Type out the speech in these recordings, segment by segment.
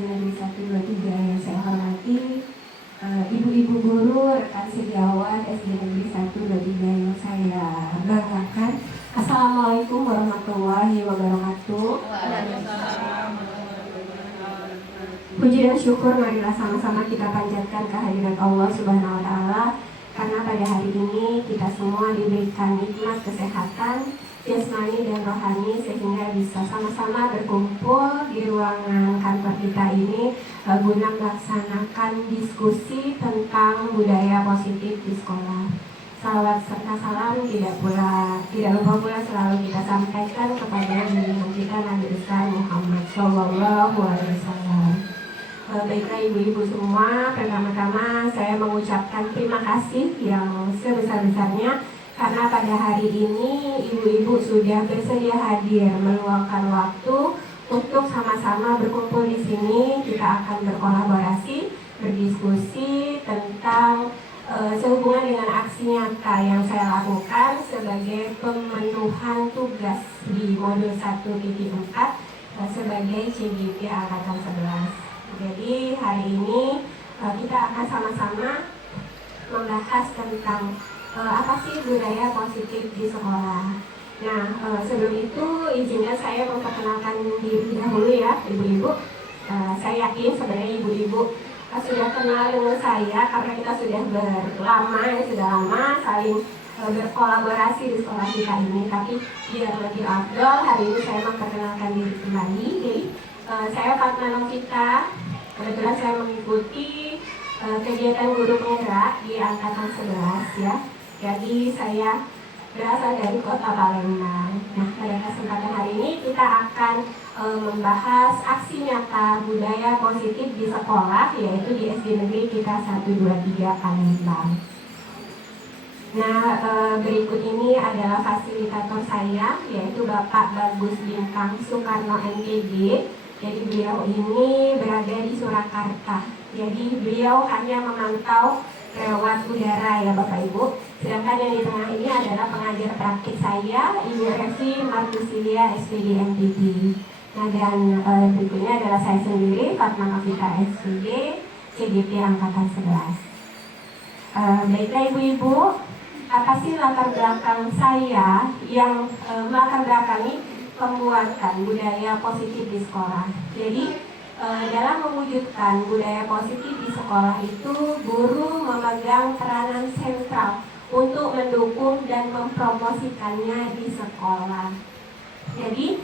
SD Negeri 123 yang saya hormati, ibu-ibu guru, rekan sejawat SD Negeri 123 yang saya banggakan. Assalamualaikum warahmatullahi wabarakatuh. Puji dan syukur marilah sama-sama kita panjatkan kehadirat Allah Subhanahu wa Ta'ala, karena pada hari ini kita semua diberikan nikmat kesehatan jasmani dan rohani sehingga bisa sama-sama berkumpul di ruangan kantor kita ini guna melaksanakan diskusi tentang budaya positif di sekolah. Salawat serta salam tidak lupa pula selalu kita sampaikan kepada junjungan kita Nabi besar Muhammad SAW. Baiklah ibu-ibu semua, pertama-tama saya mengucapkan terima kasih yang sebesar-besarnya karena pada hari ini ibu-ibu sudah bersedia hadir meluangkan waktu untuk sama-sama berkumpul di sini. Kita akan berkolaborasi, berdiskusi tentang sehubungan dengan aksi nyata yang saya lakukan sebagai pemenuhan tugas di modul 1.4 sebagai CGP Angkatan 11. Jadi hari ini kita akan sama-sama membahas tentang apa sih budaya positif di sekolah. Nah, sebelum itu izinkan saya memperkenalkan diri dahulu ya, ibu-ibu. Saya yakin sebenarnya ibu-ibu sudah kenal dengan saya karena kita sudah lama saling berkolaborasi di sekolah kita ini. Tapi biar lebih afdol, hari ini saya memperkenalkan diri kembali. Jadi, saya Fatma Novita. Kebetulan saya mengikuti kegiatan guru penggerak di Angkatan 11 ya. Jadi saya berasal dari Kota Palembang. Nah, pada kesempatan hari ini kita akan membahas aksi nyata budaya positif di sekolah, yaitu di SD Negeri kita 123 Palembang. Nah, berikut ini adalah fasilitator saya, yaitu Bapak Bagus Bintang Soekarno MKG. Jadi beliau ini berada di Surakarta. Jadi beliau hanya memantau lewat udara ya Bapak Ibu. Sedangkan yang di tengah ini adalah pengajar praktik saya, Ibu Evi Martusilia SPD MPD. Nah, dan berikutnya adalah saya sendiri, Fatma Novita SPD, CGP Angkatan 11. Baiklah Ibu-Ibu, apa sih latar belakang saya yang melatar belakangi pembuatan budaya positif di sekolah? Jadi dalam mewujudkan budaya positif di sekolah itu, guru memegang peranan sentral untuk mendukung dan mempromosikannya di sekolah. Jadi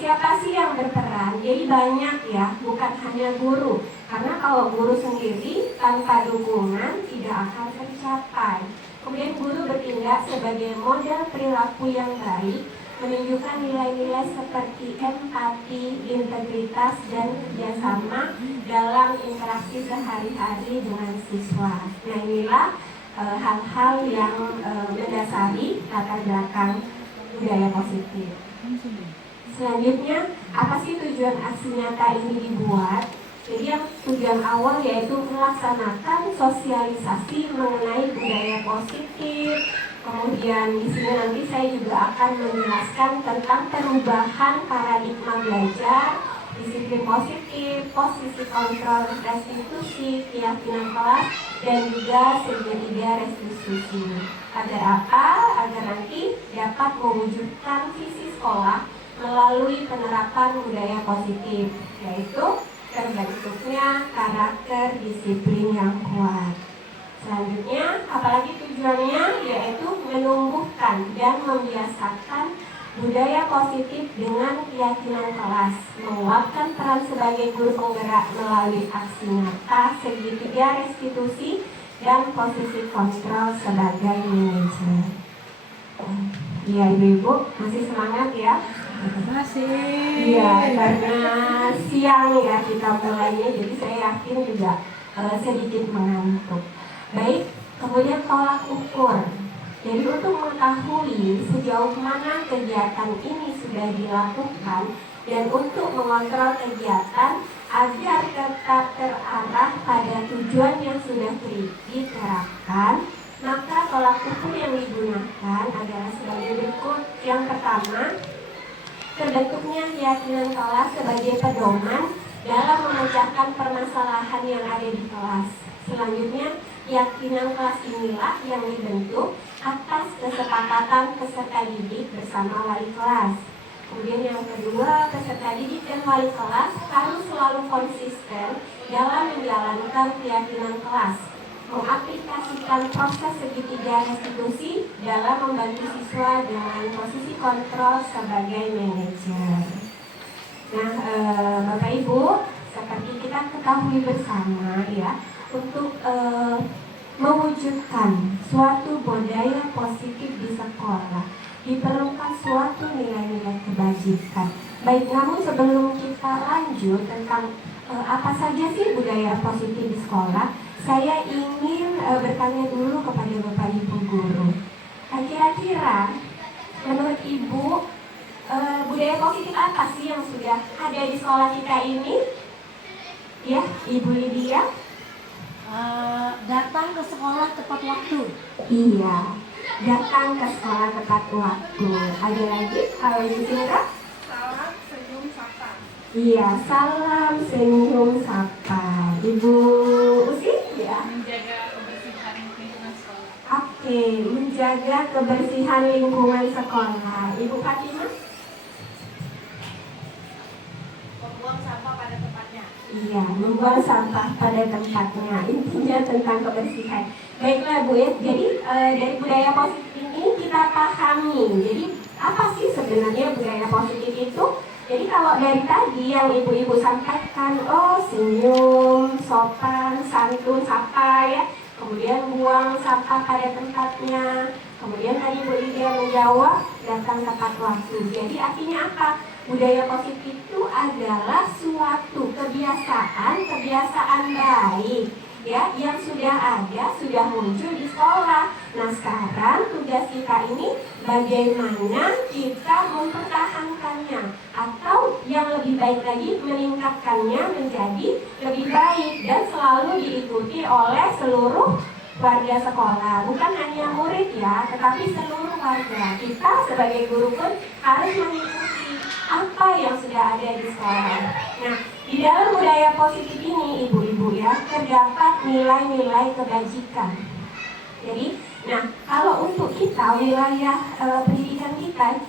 siapa sih yang berperan? Jadi banyak ya, bukan hanya guru. Karena kalau guru sendiri tanpa dukungan tidak akan tercapai. Kemudian guru bertindak sebagai model perilaku yang baik, menunjukkan nilai-nilai seperti empati, integritas, dan kerjasama dalam interaksi sehari-hari dengan siswa. Nah, inilah hal-hal yang mendasari latar belakang budaya positif. Selanjutnya, apa sih tujuan aksi nyata ini dibuat? Jadi yang tujuan awal yaitu melaksanakan sosialisasi mengenai budaya positif. Kemudian di sini nanti saya juga akan menjelaskan tentang perubahan paradigma belajar, disiplin positif, posisi kontrol restitusi, keyakinan kelas, dan juga segitiga restitusi. Agar apa? Agar nanti dapat mewujudkan visi sekolah melalui penerapan budaya positif, yaitu terbentuknya karakter disiplin yang kuat. Selanjutnya, apalagi tujuannya, yaitu menumbuhkan dan membiasakan budaya positif dengan keyakinan kelas, menguatkan peran sebagai guru penggerak melalui aksi nyata, segitiga restitusi, dan posisi kontrol sebagai manajer. Iya Ibu-Ibu, masih semangat ya? Masih. Iya, karena siang ya kita mulainya, jadi saya yakin juga sedikit mengantuk. Baik, kemudian tolak ukur. Jadi untuk mengetahui sejauh mana kegiatan ini sudah dilakukan dan untuk mengontrol kegiatan agar tetap terarah pada tujuan yang sudah diterapkan, maka tolak ukur yang digunakan adalah sebagai berikut. Yang pertama, terbentuknya keyakinan kelas sebagai pedoman dalam memecahkan permasalahan yang ada di kelas. Selanjutnya, keyakinan kelas inilah yang dibentuk atas kesepakatan peserta didik bersama wali kelas. Kemudian yang kedua, peserta didik dan wali kelas harus selalu konsisten dalam menjalankan keyakinan kelas, mengaplikasikan proses segitiga restitusi dalam membantu siswa dengan posisi kontrol sebagai manajer. Nah, Bapak Ibu, seperti kita ketahui bersama ya, untuk mewujudkan suatu budaya positif di sekolah diperlukan suatu nilai-nilai kebajikan. Baik, namun sebelum kita lanjut tentang apa saja sih budaya positif di sekolah, saya ingin bertanya dulu kepada Bapak Ibu guru. Kira-kira menurut Ibu budaya positif apa sih yang sudah ada di sekolah kita ini? Ya, Ibu Lydia. Datang ke sekolah tepat waktu. Iya, datang ke sekolah tepat waktu. Ada lagi kalau Ibu Sinta? Salam, senyum, sapa. Iya, salam, senyum, sapa. Ibu Usi? Ya. Menjaga kebersihan lingkungan sekolah. Oke, menjaga kebersihan lingkungan sekolah. Ibu Fatimah? Membuang sampah pada tempatnya. Iya, membuang sampah pada tempatnya. Intinya tentang kebersihan. Baiklah Bu ya, jadi dari budaya positif ini kita pahami. Jadi apa sih sebenarnya budaya positif itu? Jadi kalau dari tadi yang ibu-ibu sampaikan, oh senyum, sopan, santun, sapa ya, kemudian buang sampah pada tempatnya, kemudian tadi Bu Lydia menjawab datang tepat waktu. Jadi artinya apa? Budaya positif itu adalah suatu kebiasaan baik ya yang sudah ada, sudah muncul di sekolah. Nah, sekarang tugas kita ini bagaimana kita mempertahankannya atau yang lebih baik lagi meningkatkannya menjadi lebih baik dan selalu diikuti oleh seluruh warga sekolah, bukan hanya murid ya, tetapi seluruh warga. Kita sebagai guru pun harus mengikuti apa yang sudah ada di sekolah. Nah, di dalam budaya positif ini, ibu-ibu ya, terdapat nilai-nilai kebajikan. Jadi, nah kalau untuk kita wilayah pendidikan kita,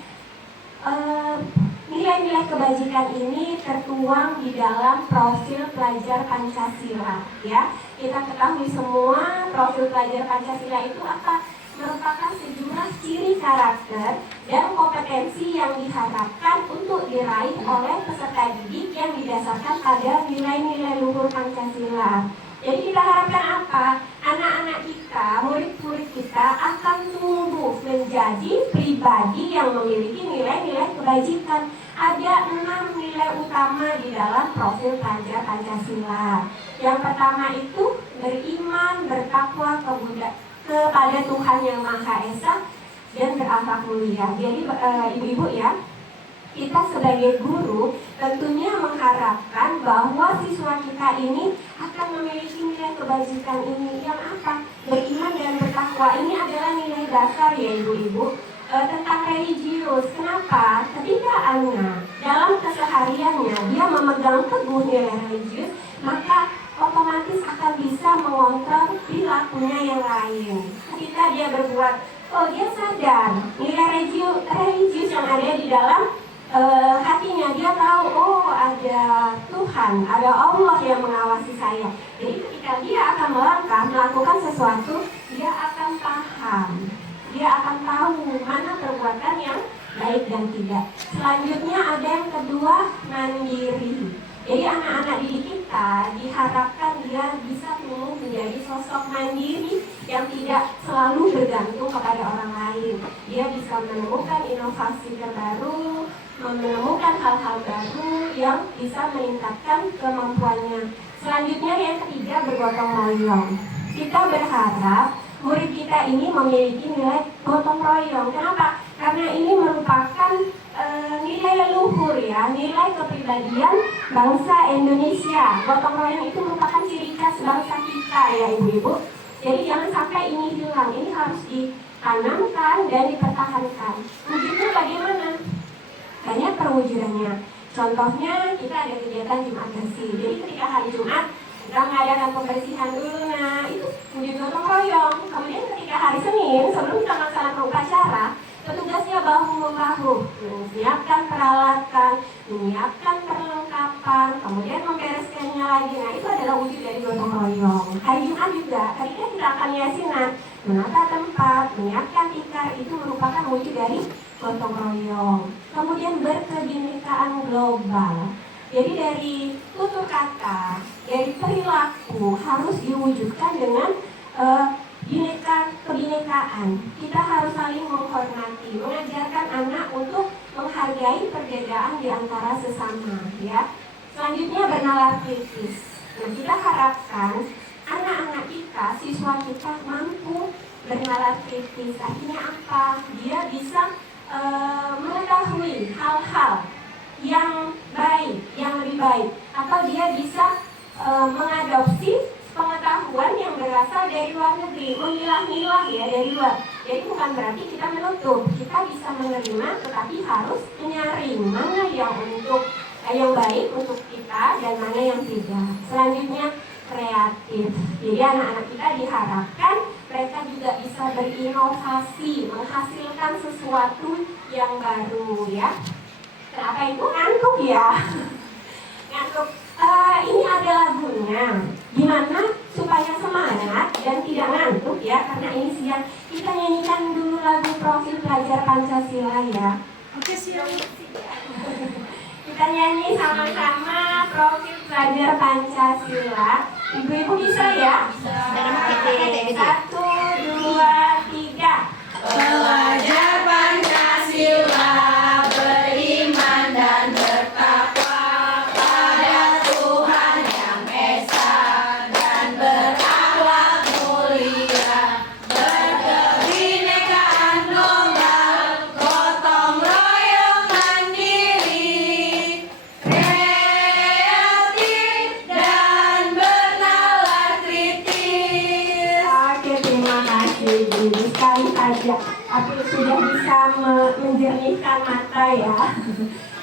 nilai-nilai kebajikan ini tertuang di dalam profil pelajar Pancasila. Ya, kita ketahui semua profil pelajar Pancasila itu apa? Merupakan sejumlah ciri karakter dan kompetensi yang diharapkan untuk diraih oleh peserta didik yang didasarkan pada nilai-nilai luhur Pancasila. Jadi kita harapkan apa? Anak-anak kita, murid-murid kita akan tumbuh menjadi pribadi yang memiliki nilai-nilai kebajikan. Ada 6 nilai utama di dalam profil pelajar Pancasila. Yang pertama itu beriman, bertakwa, kepada Tuhan Yang Maha Esa dan berakhlak mulia. Jadi ibu-ibu ya, kita sebagai guru tentunya mengharapkan bahwa siswa kita ini akan memiliki nilai kebajikan ini yang apa? Beriman dan bertakwa. Ini adalah nilai dasar ya ibu-ibu tentang religius. Kenapa? Ketika anak dalam kesehariannya dia memegang teguh nilai religius, maka otomatis akan bisa mengontrol perilakunya yang lain. Ketika dia berbuat, dia sadar nilai religius yang ada di dalam hatinya, dia tahu, ada Tuhan, ada Allah yang mengawasi saya. Jadi ketika dia akan melangkah melakukan sesuatu, dia akan paham, dia akan tahu mana perbuatan yang baik dan tidak. Selanjutnya ada yang kedua, mandiri. Jadi anak-anak didik kita diharapkan dia bisa tumbuh menjadi sosok mandiri yang tidak selalu bergantung kepada orang lain. Dia bisa menemukan inovasi terbaru, menemukan hal-hal baru yang bisa meningkatkan kemampuannya. Selanjutnya yang ketiga, bergotong royong. Kita berharap murid kita ini memiliki nilai gotong royong. Kenapa? Karena ini merupakan nilai leluhur ya, nilai kepribadian bangsa Indonesia. Gotong royong itu merupakan ciri khas bangsa kita ya ibu-ibu. Jadi jangan sampai ini hilang, ini harus ditanamkan dan dipertahankan. Wujudnya bagaimana? Banyak perwujudannya. Contohnya kita ada kegiatan Jumat bersih. Jadi ketika hari Jumat kita mengadakan pembersihan dulu, nah itu menjadi gotong royong. Kemudian ketika hari Senin sebelum kita melaksanakan upacara, petugasnya bahu membahu menyiapkan peralatan, menyiapkan perlengkapan, kemudian membereskannya lagi. Nah itu adalah wujud dari gotong royong. Hari Jumat juga ketika kita akan yasinan, menata tempat, menyiapkan tikar, itu merupakan wujud dari gotong royong. Kemudian berkebinekaan global. Jadi dari tutur kata, dari perilaku harus diwujudkan dengan kebinekaan. Kita harus saling menghormati, mengajarkan anak untuk menghargai perbedaan di antara sesama, ya. Selanjutnya bernalar kritis. Nah, kita harapkan anak-anak kita, siswa kita mampu bernalar kritis. Artinya apa? Dia bisa mengetahui hal-hal yang baik, yang lebih baik, atau dia bisa mengadopsi pengetahuan yang berasal dari luar negeri, memilah-milah ya dari luar. Jadi bukan berarti kita menutup, kita bisa menerima, tetapi harus menyaring mana yang yang baik untuk kita dan mana yang tidak. Selanjutnya kreatif. Jadi anak-anak kita diharapkan mereka juga bisa berinovasi, menghasilkan sesuatu yang baru, ya. Kenapa itu ngantuk ya? Ngantuk. Ini ada lagunya. Gimana supaya semangat dan tidak ngantuk ya? Karena ini siang. Kita nyanyikan dulu lagu Profil Pelajar Pancasila ya. Oke, siap. Kita nyanyi sama-sama Profil Pelajar Pancasila. Ibu-ibu bisa ya? Oke, 1, 2, 3. Pelajar Pancasila beriman dan bertakwa pada Tuhan Yang Esa dan berakhlak mulia, berkebinekaan global, gotong royong mandiri, kreatif dan bernalar kritis. Oke, terima kasih Bu. Sekali saja aku sudah bisa menjernihkan mata ya.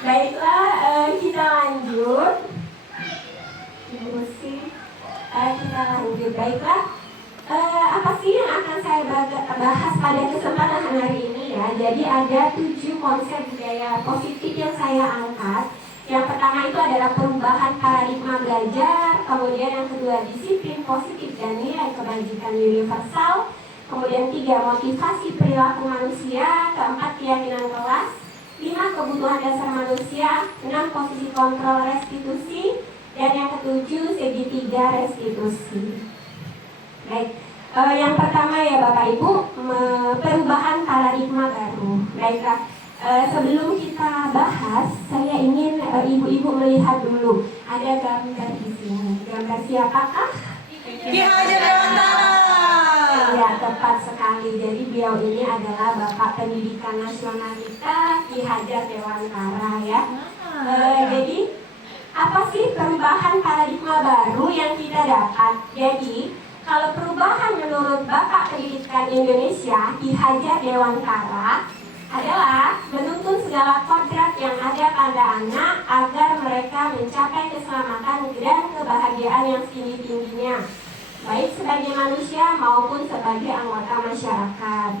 Baiklah, kita lanjut. Ibu sih, kita lanjut. Baiklah, apa sih yang akan saya bahas pada kesempatan hari ini ya? Jadi ada 7 konsep budaya positif yang saya angkat. Yang pertama itu adalah perubahan paradigma belajar, kemudian yang kedua disiplin positif dan nilai kebajikan universal, kemudian 3 motivasi perilaku manusia, keempat keyakinan kelas, 5 kebutuhan dasar manusia, 6 posisi kontrol restitusi, dan yang ketujuh segitiga restitusi. Baik, yang pertama ya Bapak Ibu, perubahan paradigma baru. Baiklah. Sebelum kita bahas, saya ingin ibu-ibu melihat dulu. Ada gambar di sini. Gambar siapakah? Ki Hajar Dewantara. Ya, tepat sekali. Jadi beliau ini adalah Bapak Pendidikan Nasional kita, Ki Hajar Dewantara ya. Jadi apa sih perubahan paradigma baru yang kita dapat? Jadi kalau perubahan menurut Bapak Pendidikan Indonesia, Ki Hajar Dewantara, adalah menuntun segala kodrat yang ada pada anak agar mereka mencapai keselamatan dan kebahagiaan yang setinggi-tingginya, baik sebagai manusia maupun sebagai anggota masyarakat.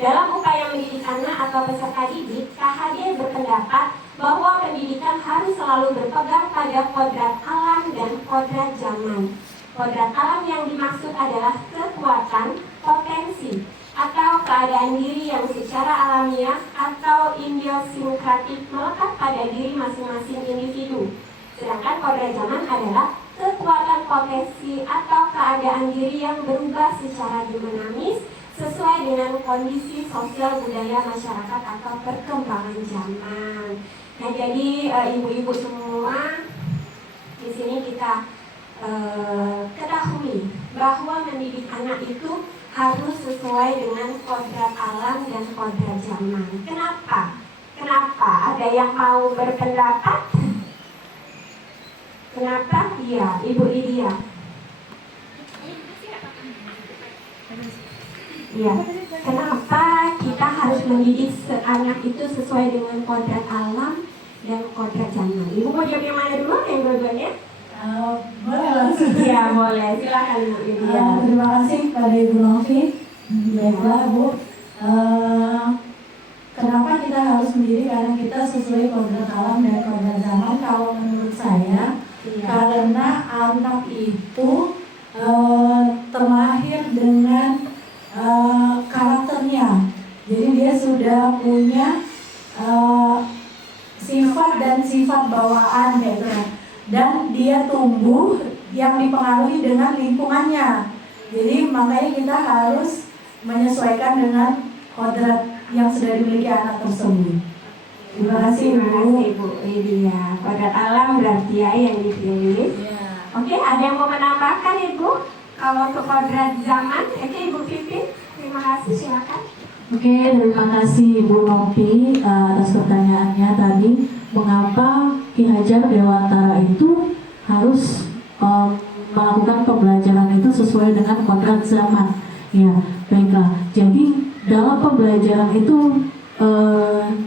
Dalam upaya mendidik anak atau peserta didik, KHD berpendapat bahwa pendidikan harus selalu berpegang pada kodrat alam dan kodrat zaman. Kodrat alam yang dimaksud adalah kekuatan, potensi, atau keadaan diri yang secara alamiah atau idiosinkratik melekat pada diri masing-masing individu. Sedangkan kodrat zaman adalah kekuatan potensi atau keadaan diri yang berubah secara dinamis sesuai dengan kondisi sosial budaya masyarakat atau perkembangan zaman. Nah, jadi ibu-ibu semua di sini kita ketahui bahwa mendidik anak itu harus sesuai dengan kodrat alam dan kodrat zaman. Kenapa? Kenapa? Ada yang mau berpendapat? Kenapa? Iya, Ibu Lydia. Iya. Kenapa kita harus mendidik anak itu sesuai dengan kodrat alam dan kodrat zaman. Ibu mau jawab yang mana dulu? Yang dua-duanya? Boleh langsung. Iya boleh, silakan Bu Lydia. Terima kasih pada Ibu Novi. Baiklah Bu, kenapa kita harus mendiri? Karena kita sesuai kodrat alam dan kodrat zaman. Kalau menurut saya, karena anak itu terlahir dengan karakternya. Jadi dia sudah punya sifat dan sifat bawaan gitu. Dan dia tumbuh yang dipengaruhi dengan lingkungannya. Jadi makanya kita harus menyesuaikan dengan kodrat yang sudah dimiliki anak tersebut. Terima kasih Bu Lydia. Kodrat alam berarti ya yang dipilih. Oke, ada yang mau menambahkan Ibu? Kalau untuk kodrat zaman, oke Ibu Vivi, terima kasih, silakan. Oke, terima kasih Ibu Novi atas pertanyaannya tadi. Mengapa Ki Hajar Dewantara itu harus melakukan pembelajaran itu sesuai dengan kodrat zaman? Ya, baiklah. Jadi dalam pembelajaran itu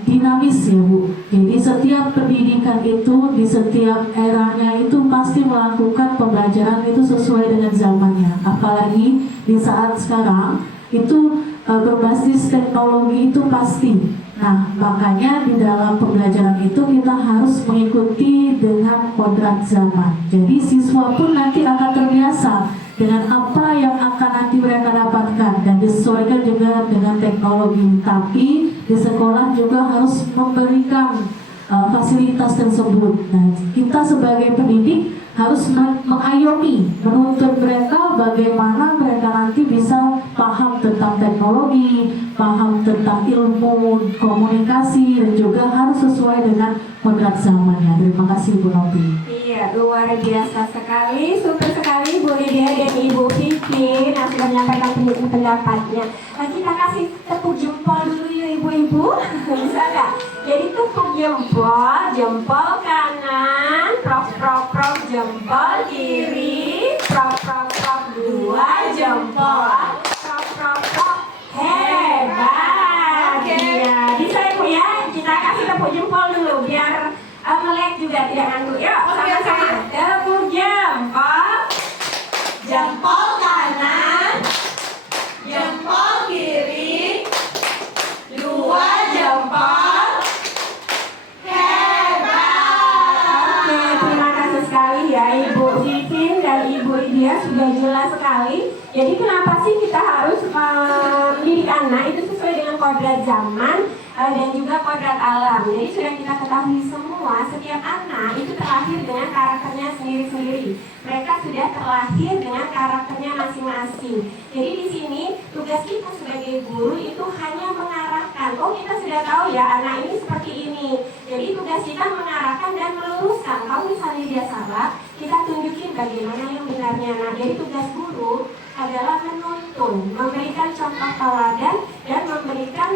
dinamis ya Bu. Jadi setiap pendidikan itu di setiap eranya itu pasti melakukan pembelajaran itu sesuai dengan zamannya. Apalagi di saat sekarang itu berbasis teknologi itu pasti. Nah, makanya di dalam pembelajaran itu kita harus mengikuti dengan kodrat zaman. Jadi siswa pun nanti akan terbiasa dengan apa yang akan nanti mereka dapatkan dan disesuaikan juga dengan teknologi. Tapi di sekolah juga harus memberikan fasilitas tersebut. Nah, kita sebagai pendidik harus mengayomi, menuntut mereka bagaimana mereka nanti bisa paham tentang teknologi, paham tentang ilmu komunikasi, dan juga harus sesuai dengan kodrat zamannya. Terima kasih Bu Novi. Iya, luar biasa sekali, super sekali Bu Lydia dan Ibu Vivi yang sudah menyampaikan pendapatnya. Nah, kita kasih tepuk jempol dulu ya Ibu-ibu, bisa nggak? Jadi tepuk jempol kanan, prok, jempol kiri, prok, dua jempol, prok, hebat. Iya, bisa Ibu ya, kita kasih tepuk jempol dulu biar melek juga tidak ngantuk. Yuk, sama-sama. Tepuk Jempol kanan, jempol kiri, dua jempol. Hebat. Oke, terima kasih sekali ya Ibu Vivin dan Ibu Lydia, sudah jelas sekali. Jadi kenapa sih kita harus mendidik anak itu sesuai dengan kodrat zaman dan juga kodrat alam. Jadi sudah kita ketahui semua, setiap anak itu terlahir dengan karakternya sendiri-sendiri. Mereka sudah terlahir dengan karakternya masing-masing. Jadi di sini tugas kita sebagai guru itu hanya mengarahkan. Oh, kita sudah tahu ya anak ini seperti ini. Jadi tugas kita mengarahkan dan meluruskan. Kalau misalnya dia salah, kita tunjukin bagaimana yang benarnya. Nah, jadi tugas guru adalah menuntun, memberikan contoh teladan dan memberikan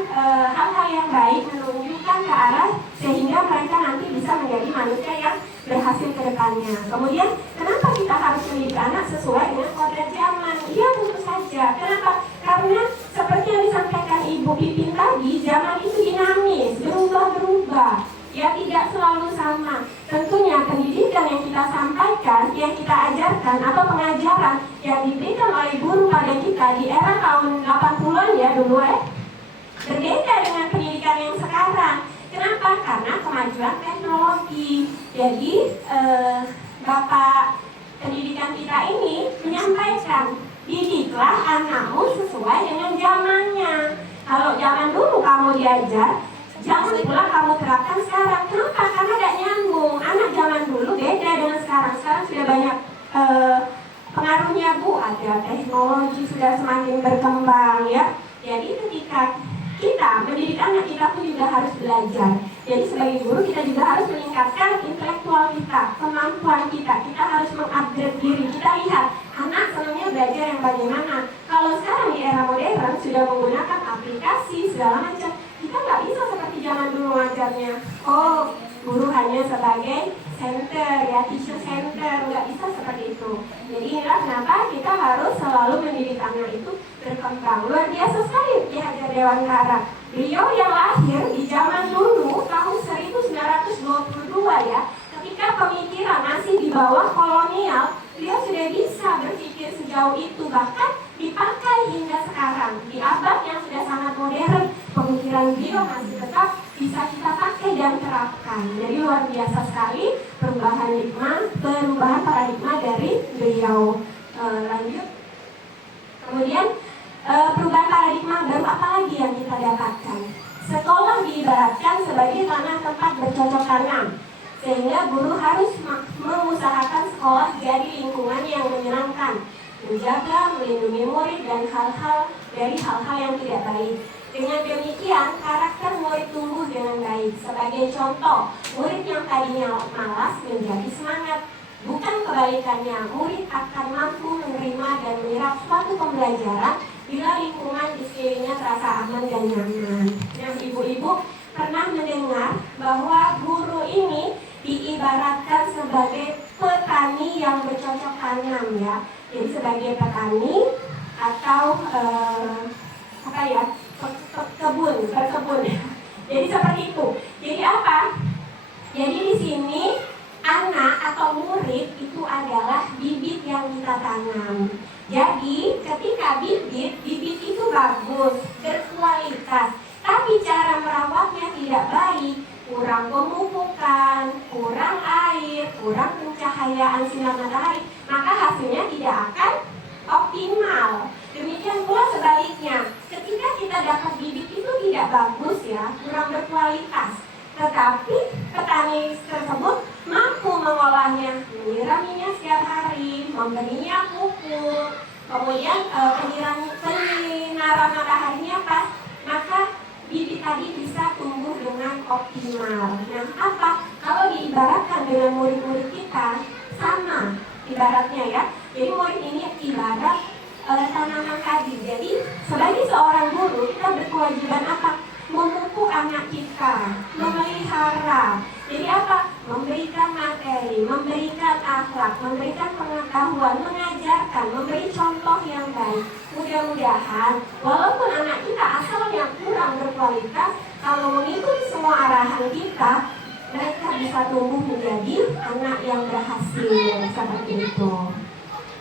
hal-hal yang baik, menunjukkan ke arah sehingga mereka nanti bisa menjadi manusia yang berhasil ke depannya. Kemudian, kenapa kita harus mendidik anak sesuai dengan kodrat zaman? Iya, tentu saja. Kenapa? Karena seperti yang disampaikan Ibu Pipin tadi, zaman itu dinamis, berubah-berubah. Ya, tidak selalu sama. Tentunya pendidikan yang kita sampaikan, yang kita ajarkan atau pengajaran yang diberikan oleh guru pada kita di era tahun 80-an ya dulu berbeda dengan pendidikan yang sekarang. Kenapa? Karena kemajuan teknologi. Jadi Bapak pendidikan kita ini menyampaikan, didiklah anakmu sesuai dengan zamannya. Kalau zaman dulu kamu diajar, jangan pula kamu terapkan sekarang. Kenapa? Karena tidak nyambung. Anak zaman dulu beda dengan sekarang. Sekarang sudah banyak pengaruhnya Bu. Ada teknologi sudah semakin berkembang ya. Jadi ketika kita mendidik anak, kita pun juga harus belajar. Jadi sebagai guru kita juga harus meningkatkan intelektual kita, kemampuan kita. Kita harus mengupgrade diri. Kita lihat anak senangnya belajar yang bagaimana. Kalau sekarang di era modern sudah menggunakan aplikasi segala macam, kita nggak bisa seperti zaman dulu ngajarnya. Oh, guru hanya sebagai center ya, teacher center, nggak bisa seperti itu. Jadi inilah kenapa kita harus selalu mendidik anak itu berkembang. Luar biasa sekali Ki Hajar Dewantara. Beliau yang lahir di zaman dulu tahun 1925 tua ya, ketika pemikiran masih di bawah kolonial, beliau sudah bisa berpikir sejauh itu, bahkan dipakai hingga sekarang. Di abad yang sudah sangat modern, pemikiran beliau masih tetap bisa kita pakai dan terapkan. Jadi luar biasa sekali perubahan paradigma dari beliau. Lanjut. Kemudian perubahan paradigma baru apa lagi yang kita dapatkan? Sekolah diibaratkan sebagai tanah tempat bercocok tanam, sehingga guru harus mengusahakan sekolah jadi lingkungan yang menyenangkan, menjaga, melindungi murid dan hal-hal yang tidak baik. Dengan demikian, karakter murid tumbuh dengan baik. Sebagai contoh, murid yang tadinya malas menjadi semangat. Bukan kebalikannya, murid akan mampu menerima dan menyerap suatu pembelajaran bila lingkungan di sekelilingnya terasa aman dan nyaman. Nah, ibu-ibu pernah mendengar bahwa guru ini diibaratkan sebagai petani yang bercocok tanam ya. Jadi sebagai petani atau berkebun. Jadi seperti itu. Jadi apa? Jadi di sini anak atau murid itu adalah bibit yang kita tanam. Jadi ketika bibit itu bagus, berkualitas, tapi cara merawatnya tidak baik, kurang pemupukan, kurang air, kurang pencahayaan sinar matahari, maka hasilnya tidak akan optimal. Demikian pula sebaliknya, ketika kita dapat bibit itu tidak bagus ya, kurang berkualitas, tetapi petani tersebut mampu mengolahnya, menyiraminya setiap hari, memberinya pupuk, kemudian penyinaran mataharinya pas, maka bibit tadi bisa tumbuh dengan optimal. Nah, apa? Kalau diibaratkan dengan murid-murid kita, sama ibaratnya ya. Jadi murid ini ibarat tanaman tadi. Jadi sebagai seorang guru kita berkewajiban apa? Memupuk anak kita, memelihara. Jadi apa? Memberikan materi, memberikan akhlak, memberikan pengetahuan, mengajarkan, memberi contoh yang baik. Mudah-mudahan walaupun anak kita asalnya kurang berkualitas, kalau mengikuti semua arahan kita, mereka bisa tumbuh menjadi anak yang berhasil seperti itu.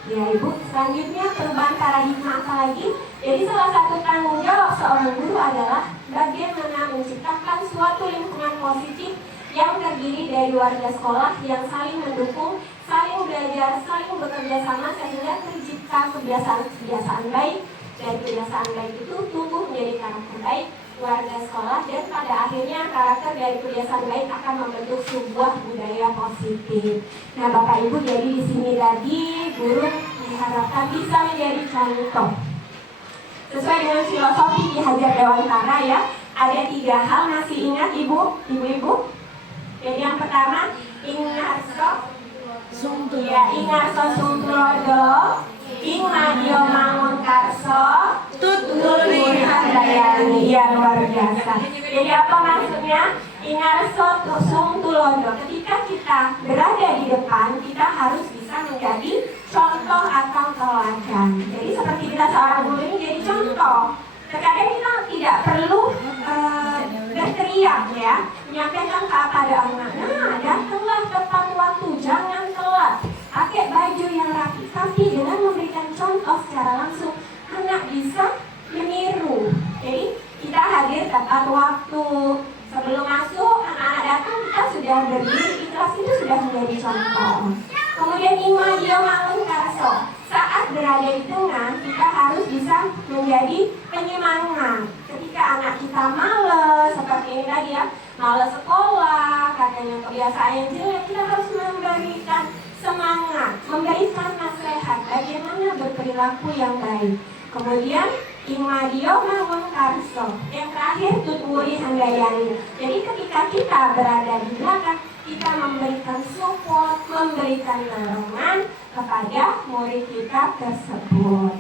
Ya Ibu, selanjutnya perubahan paradigma apa lagi? Jadi salah satu tanggung jawab seorang guru adalah bagaimana menciptakan suatu lingkungan positif yang terdiri dari warga sekolah yang saling mendukung, saling belajar, saling bekerja sama sehingga tercipta kebiasaan-kebiasaan baik. Dari kebiasaan baik itu tumbuh menjadi karakter baik warga sekolah, dan pada akhirnya karakter dari kebiasaan baik akan membentuk sebuah budaya positif. Nah, Bapak Ibu, jadi di sini tadi guru diharapkan bisa menjadi contoh sesuai dengan filosofi Ki Hajar Dewantara ya. Ada 3 hal, masih ingat ibu-ibu? Jadi yang pertama, Ingarso Sungtulodo, Ing Madio Mangunkarso, Tutuli Handayani. Ya, luar biasa. Jadi apa maksudnya? Ingarso Sungtulodo. Ketika kita berada di depan, kita harus bisa menjadi contoh atau teladan. Jadi seperti kita seorang guru ini jadi contoh. Terkadang kita tidak perlu berteriak ya, menyampaikan kepada anak, nah datanglah tepat waktu, jangan telat, pakai baju yang rapi. Tapi dengan memberikan contoh secara langsung, anak bisa meniru. Jadi kita hadir tepat waktu, sebelum masuk anak-anak datang kita sudah berdiri di kelas, itu sudah menjadi contoh. Kemudian Imadio Mangunkarso, saat berada di tengah kita harus bisa menjadi penyemangat. Ketika anak kita malas seperti ini tadi ya, malas sekolah, katanya kebiasaan yang jelek, kita harus memberikan semangat, memberikan nasihat bagaimana berperilaku yang baik. Kemudian Imadio Mangunkarso, yang terakhir Tutwuri Handayani. Jadi ketika kita berada di belakang, kita memberikan support, memberikan dorongan kepada murid kita tersebut.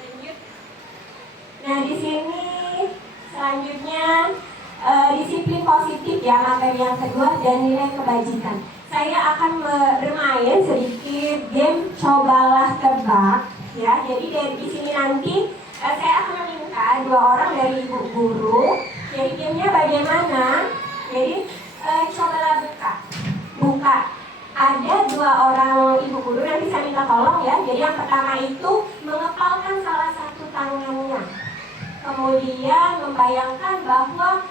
Lanjut. Nah, di sini selanjutnya disiplin positif ya, materi yang kedua, dan nilai kebajikan. Saya akan bermain sedikit game cobalah tebak ya. Jadi dari di sini nanti saya akan meminta 2 orang dari ibu guru. Jadi gamenya bagaimana? Jadi cobalah buka. Ada 2 orang ibu guru, nanti saya minta tolong ya. Jadi yang pertama itu mengepalkan salah satu tangannya, kemudian membayangkan bahwa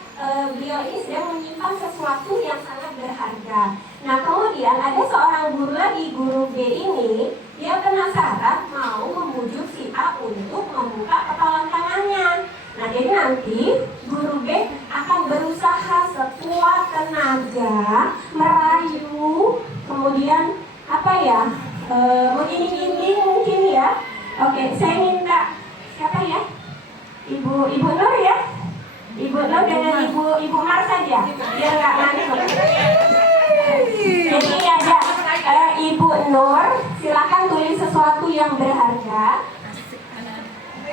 beliau ini sedang menyimpan sesuatu yang sangat berharga. Nah kemudian ada seorang guru lagi, guru B ini, dia penasaran mau membujuk si A untuk membuka kepalan tangannya. Nah jadi nanti guru B akan berusaha sekuat tenaga merayu, kemudian mengiming-iming mungkin ya. Oke, saya minta siapa ya? Ibu Nur ya? Ibu Nur dengan Ibu Mar saja, biar nggak ngantuk. Jadi ada Ibu Nur, silakan tulis sesuatu yang berharga.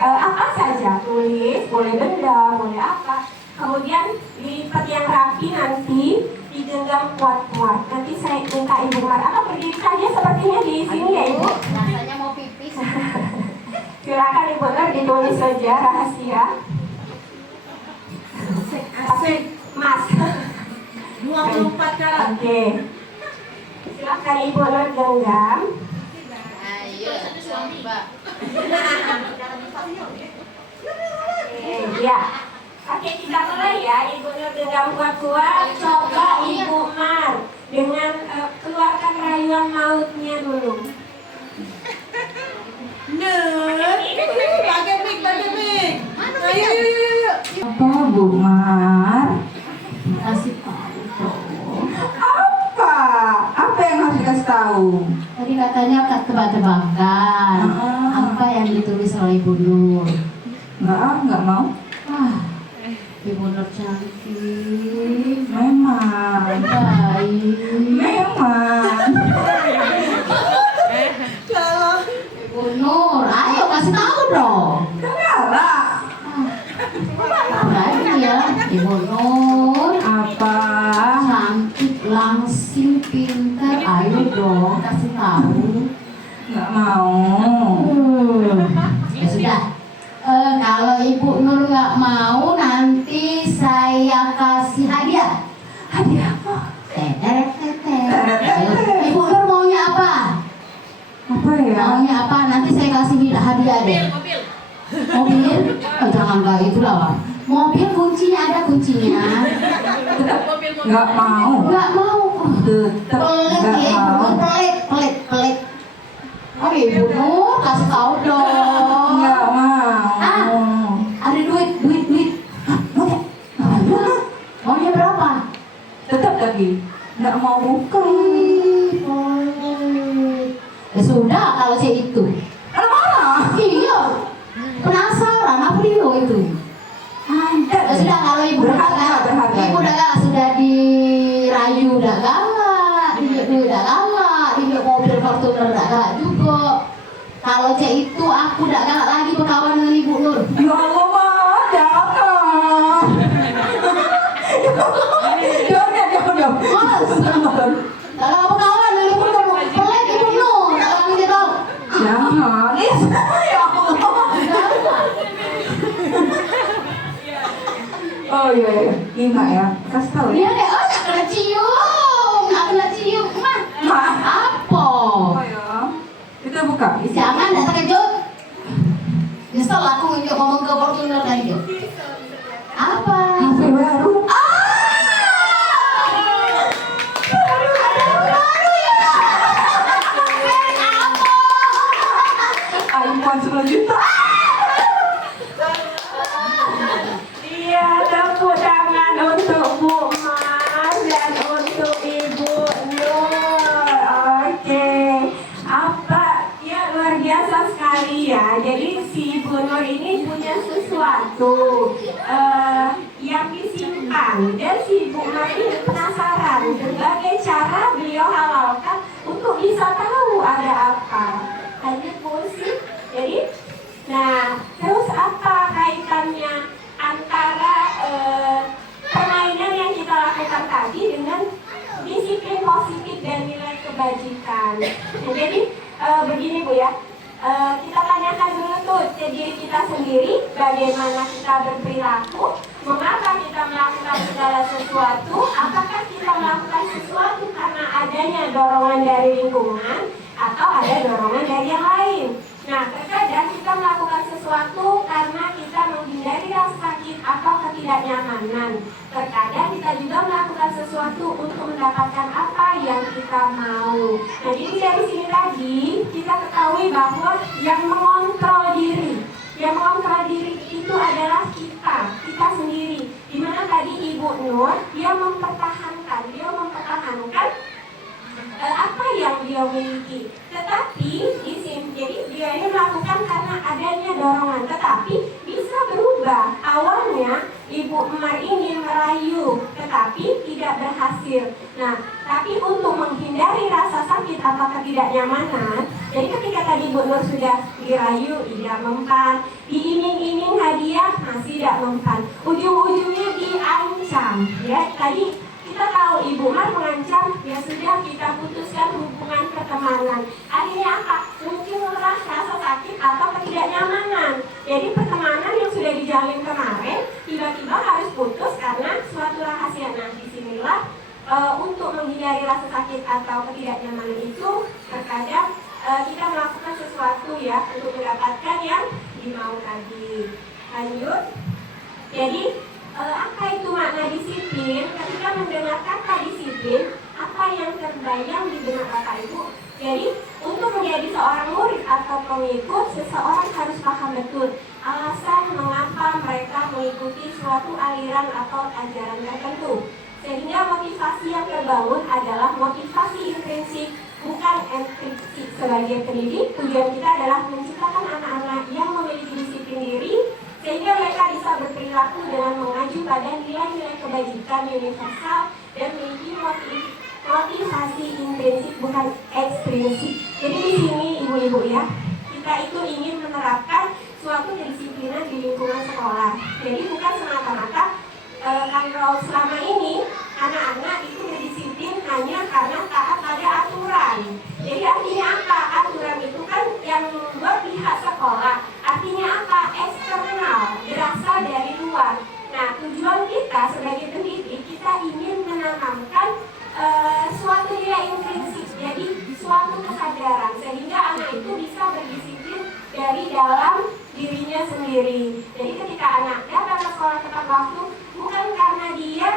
Apa saja, tulis, boleh benda, boleh apa. Kemudian dilipat yang rapi, nanti digenggam kuat-kuat. Nanti saya minta Ibu Mar apa berdiri saja sepertinya di sini ya Ibu. Rasanya mau pipis. Silakan Ibu Nur ditulis saja rahasia. Asik, Mas. 24 karat. Oke. Silakan Ibu Nur genggam. Ayo, coba. Ya. Oke, kita mulai ya. Ibu Nur genggam kuat-kuat. Coba Ibu Mar dengan keluarkan rayuan mautnya dulu. Pakai mic. Ayo. Apa Bu Mar? Kasih tahu dong. Apa yang harus dikasih tahu? Tadi katanya tebak-tebakan. Apa yang ditulis oleh Ibu Nur? Enggak mau. Ibu Nur cantik, Memang. baik. Ibu Nur, ayo kasih tahu dong. Enggak. Berani ya, Ibu Nur. Apa? Cantik, langsing, pintar. Ayo dong, kasih tahu. Enggak mau. Ya sudah. Kalau Ibu Nur nggak mau, nanti saya kasih hadiah. Hadiah apa? Ayo, Ibu Nur maunya apa? Apa ya? Maunya apa? Nanti saya kasih hadiah deh. Mobil? Oh, jangan kayak itu lah. Mobil kuncinya ada kuncinya. Enggak mau. Nggak mau. Tetap Pelit enggak ya, Ibu mau. Nur, pelit. Oh, Ibu Nur kasih tahu dong. Enggak mau. Ada duit. Maunya berapa? Tetap lagi. Enggak mau buka. Ya sudah, kalau saya itu. Mana? Iya. Penasaran apa dia itu? Ya sudah, kalau ibu Berharga. sudah dirayu udah galak, duit udah galak, dibeli mobil Fortuner udah galak juga. Kalau cek itu aku udah galak lagi berkawan dengan Ibu Nur. Ya Allah, Mas, jangan. Jangan. Mas, kalau berkawan dengan Ibu Nur, pelit Ibu Nur, tak lagi dia tahu. Jangan. Ya Allah. Oh iya. Ingat ya. Kasih tahu Dia ya. deh, oh tak kena cium, mah. Apa? Oh ya. Kita buka. Jangan dah terkejut. Nyesel aku nunjuk ngomong ke Fortuner tadi. Apa? HP baru. iPhone 10 juta. Iya, tepuk tangan untuk Bu Mar dan untuk Ibu Nur. Oke, apa ya, luar biasa sekali ya. Jadi si Bu Nur ini punya sesuatu yang disimpan, dan si Bu Mar ini penasaran berbagai cara beliau halalkan untuk bisa tahu ada apa. Hanya musik. Jadi, nah terus apa kaitannya antara permainan yang kita lakukan tadi dengan disiplin positif dan nilai kebajikan? Nah, jadi begini Bu ya, kita tanyakan dulu tuh ke diri kita sendiri bagaimana kita berperilaku Mengapa kita melakukan segala sesuatu? Apakah kita melakukan sesuatu karena adanya dorongan dari lingkungan atau ada dorongan dari yang lain? Nah, terkadang kita melakukan sesuatu karena kita menghindari rasa sakit atau ketidaknyamanan. Terkadang kita juga melakukan sesuatu untuk mendapatkan apa yang kita mau. Nah, jadi dari sini tadi kita ketahui bahwa yang mengontrol diri itu adalah kita sendiri. Dimana tadi Ibu Nur dia mempertahankan apa yang dia miliki. Tetapi di sini jadi dia ini melakukan karena adanya dorongan, tetapi bisa berubah. Awalnya Ibu Umar ini merayu, tetapi tidak berhasil. Nah, tapi untuk menghindari rasa sakit atau ketidaknyamanan, jadi ketika tadi Bu Nur sudah dirayu, tidak mempan, diiming-iming hadiah, masih tidak mempan, ujung-ujungnya diancam. Ya, tadi kita tahu Ibu Umar mengancam, ya sudah kita putuskan hubungan pertemanan. Akhirnya apa? Muncullah rasa sakit atau ketidaknyamanan. Jadi pertemanan yang sudah dijalin kemarin tiba-tiba harus putus karena suatu rahasia. Nah, disinilah untuk menghindari rasa sakit atau ketidaknyamanan itu terkadang kita melakukan sesuatu ya untuk mendapatkan yang dimau tadi. Lanjut. Jadi apa itu makna disiplin? Ketika mendengar kata disiplin, apa yang terbayang di benak Bapak Ibu? Jadi untuk menjadi seorang murid atau pengikut, seseorang harus paham betul alasan mengapa mereka mengikuti suatu aliran atau ajaran tertentu. Sehingga motivasi yang terbangun adalah motivasi intrinsik, bukan ekstrinsik. Sebagai pendidik, tujuan kita adalah menciptakan anak-anak yang memiliki disiplin diri, sehingga mereka bisa berperilaku dengan mengacu pada nilai-nilai kebajikan universal dan memiliki motivasi intrinsik bukan ekstrinsik. Jadi di sini ibu-ibu ya, kita itu ingin menerapkan suatu kedisiplinan di lingkungan sekolah. Jadi bukan semata-mata kalau selama ini anak-anak itu berdisiplin hanya karena taat pada aturan. Jadi artinya apa? Aturan itu kan yang membuat pihak sekolah. Artinya apa? Eksternal, berasal dari luar. Nah, tujuan kita sebagai pendidik, kita ingin menanamkan suatu nilai intrinsik, jadi suatu kesadaran, sehingga anak itu bisa berdisiplin dari dalam dirinya sendiri. Jadi ketika anak datang ke sekolah tepat waktu, bukan karena dia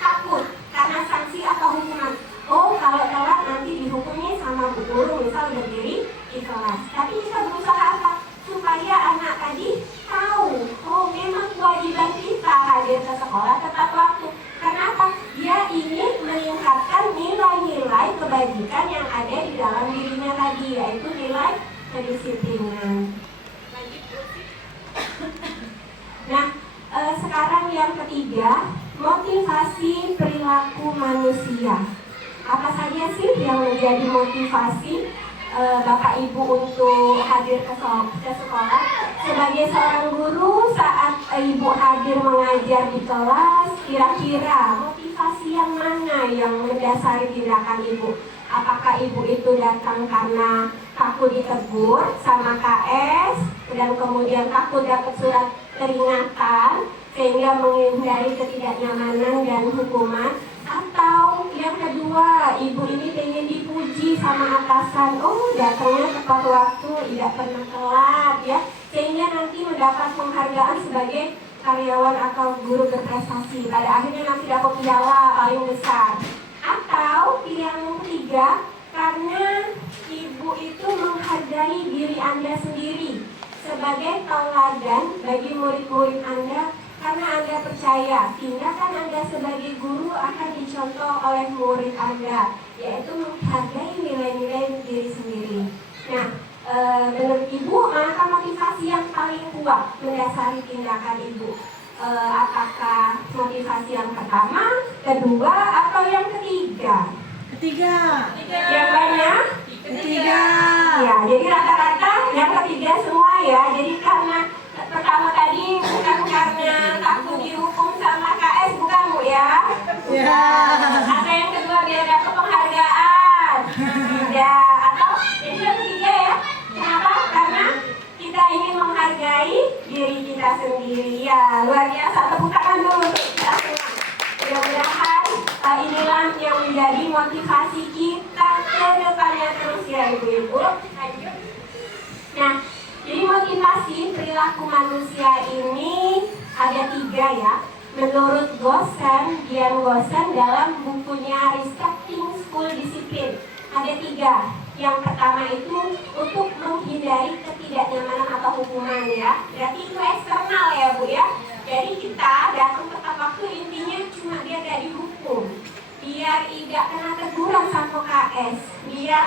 takut karena sanksi atau hukuman. Oh, kalau telat nanti dihukumnya sama bu guru, misal berdiri di kelas. Tapi bisa berusaha apa? Supaya anak tadi tahu, oh memang kewajiban kita hadir ke sekolah tepat waktu. Karena apa? Dia ingin meningkatkan nilai-nilai kebajikan yang ada di dalam dirinya tadi, yaitu nilai kedisiplinan. Nah, sekarang yang ketiga, motivasi perilaku manusia. Apa saja sih yang menjadi motivasi Bapak Ibu untuk hadir ke sekolah? Sebagai seorang guru, saat Ibu hadir mengajar di kelas, kira-kira motivasi yang mana yang mendasari tindakan Ibu? Apakah Ibu itu datang karena takut ditegur sama KS, dan kemudian takut dapat surat peringatan sehingga menghindari ketidaknyamanan dan hukuman? Atau yang kedua, Ibu ini pengen dipuji sama atasan, oh datangnya tepat waktu, tidak pernah telat ya, sehingga nanti mendapat penghargaan sebagai karyawan atau guru berprestasi, pada akhirnya nanti dapat piala paling besar. Atau pilihan yang ketiga, karena Ibu itu menghargai diri Anda sendiri sebagai teladan bagi murid-murid Anda, karena Anda percaya tindakan Anda sebagai guru akan dicontoh oleh murid Anda, yaitu menghargai nilai-nilai diri sendiri. Nah, menurut Ibu, manakah motivasi yang paling kuat mendasari tindakan Ibu? Apakah motivasi yang pertama, kedua, atau yang ketiga? Ketiga. Yang banyak? Ketiga. Ya, jadi rata-rata yang ketiga semua ya. Jadi karena pertama tadi bukan karena takut dihukum sama KS, bukan Bu ya? Ya. Atau yang kedua biar dapat penghargaan? Tidak. Atau jadi yang ketiga ya? Kenapa? Karena kita ingin menghargai diri kita sendiri. sendiri. Ya, luar biasa. Tepuk tangan dulu untuk kita semua. Mudah-mudahan inilah yang menjadi motivasi kita ke depannya terus ya ibu-ibu. Lanjut. Nah, jadi motivasi perilaku manusia ini ada 3 ya. Menurut Dian Gosen dalam bukunya Respecting School Discipline ada 3. Yang pertama itu untuk menghindari ketidaknyamanan atau hukuman ya. Berarti itu eksternal ya Bu ya. Jadi kita datang tepat waktu intinya cuma biar gak dihukum, biar tidak kena teguran sama KS, biar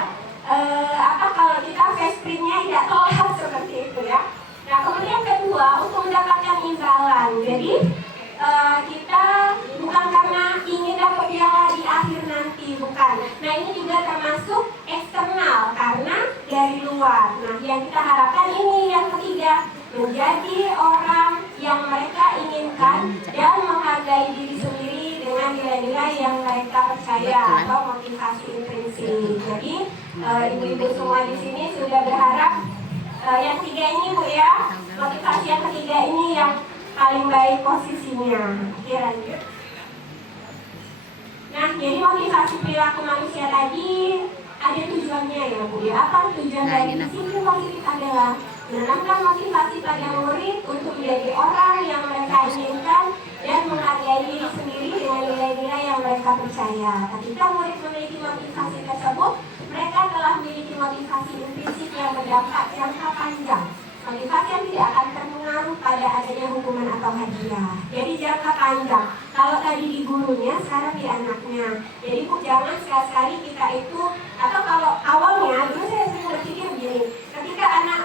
kalau kita face-printnya tidak telat seperti itu ya. Nah kemudian kedua untuk mendapatkan imbalan. Jadi kita bukan karena ingin dapat piala di akhir nanti, bukan. Nah ini juga termasuk eksternal karena dari luar. Nah yang kita harapkan ini yang ketiga, menjadi orang yang mereka inginkan dan menghargai diri sendiri dengan nilai-nilai yang mereka percaya atau motivasi intrinsik. Jadi ibu-ibu semua di sini sudah berharap yang 3 ini Bu ya, motivasi yang ketiga ini yang paling baik posisinya. Oke lanjut. Nah jadi motivasi perilaku manusia tadi ada tujuannya ya Bu ya. Apa tujuan dari disiplin positif adalah menanamkan motivasi pada murid untuk menjadi orang yang mereka inginkan dan menghargai diri sendiri dengan nilai-nilai yang mereka percaya. Ketika murid memiliki motivasi tersebut, mereka telah memiliki motivasi intrinsik yang berdampak jangka panjang. Motivasi yang tidak akan terpengaruh pada adanya hukuman atau hadiah. Jadi jangka panjang. Kalau tadi di gurunya, sekarang di anaknya. Jadi Bu, jangan sekali-sekali kita itu, atau kalau awalnya, dulu saya sering berpikir begini, ketika anak,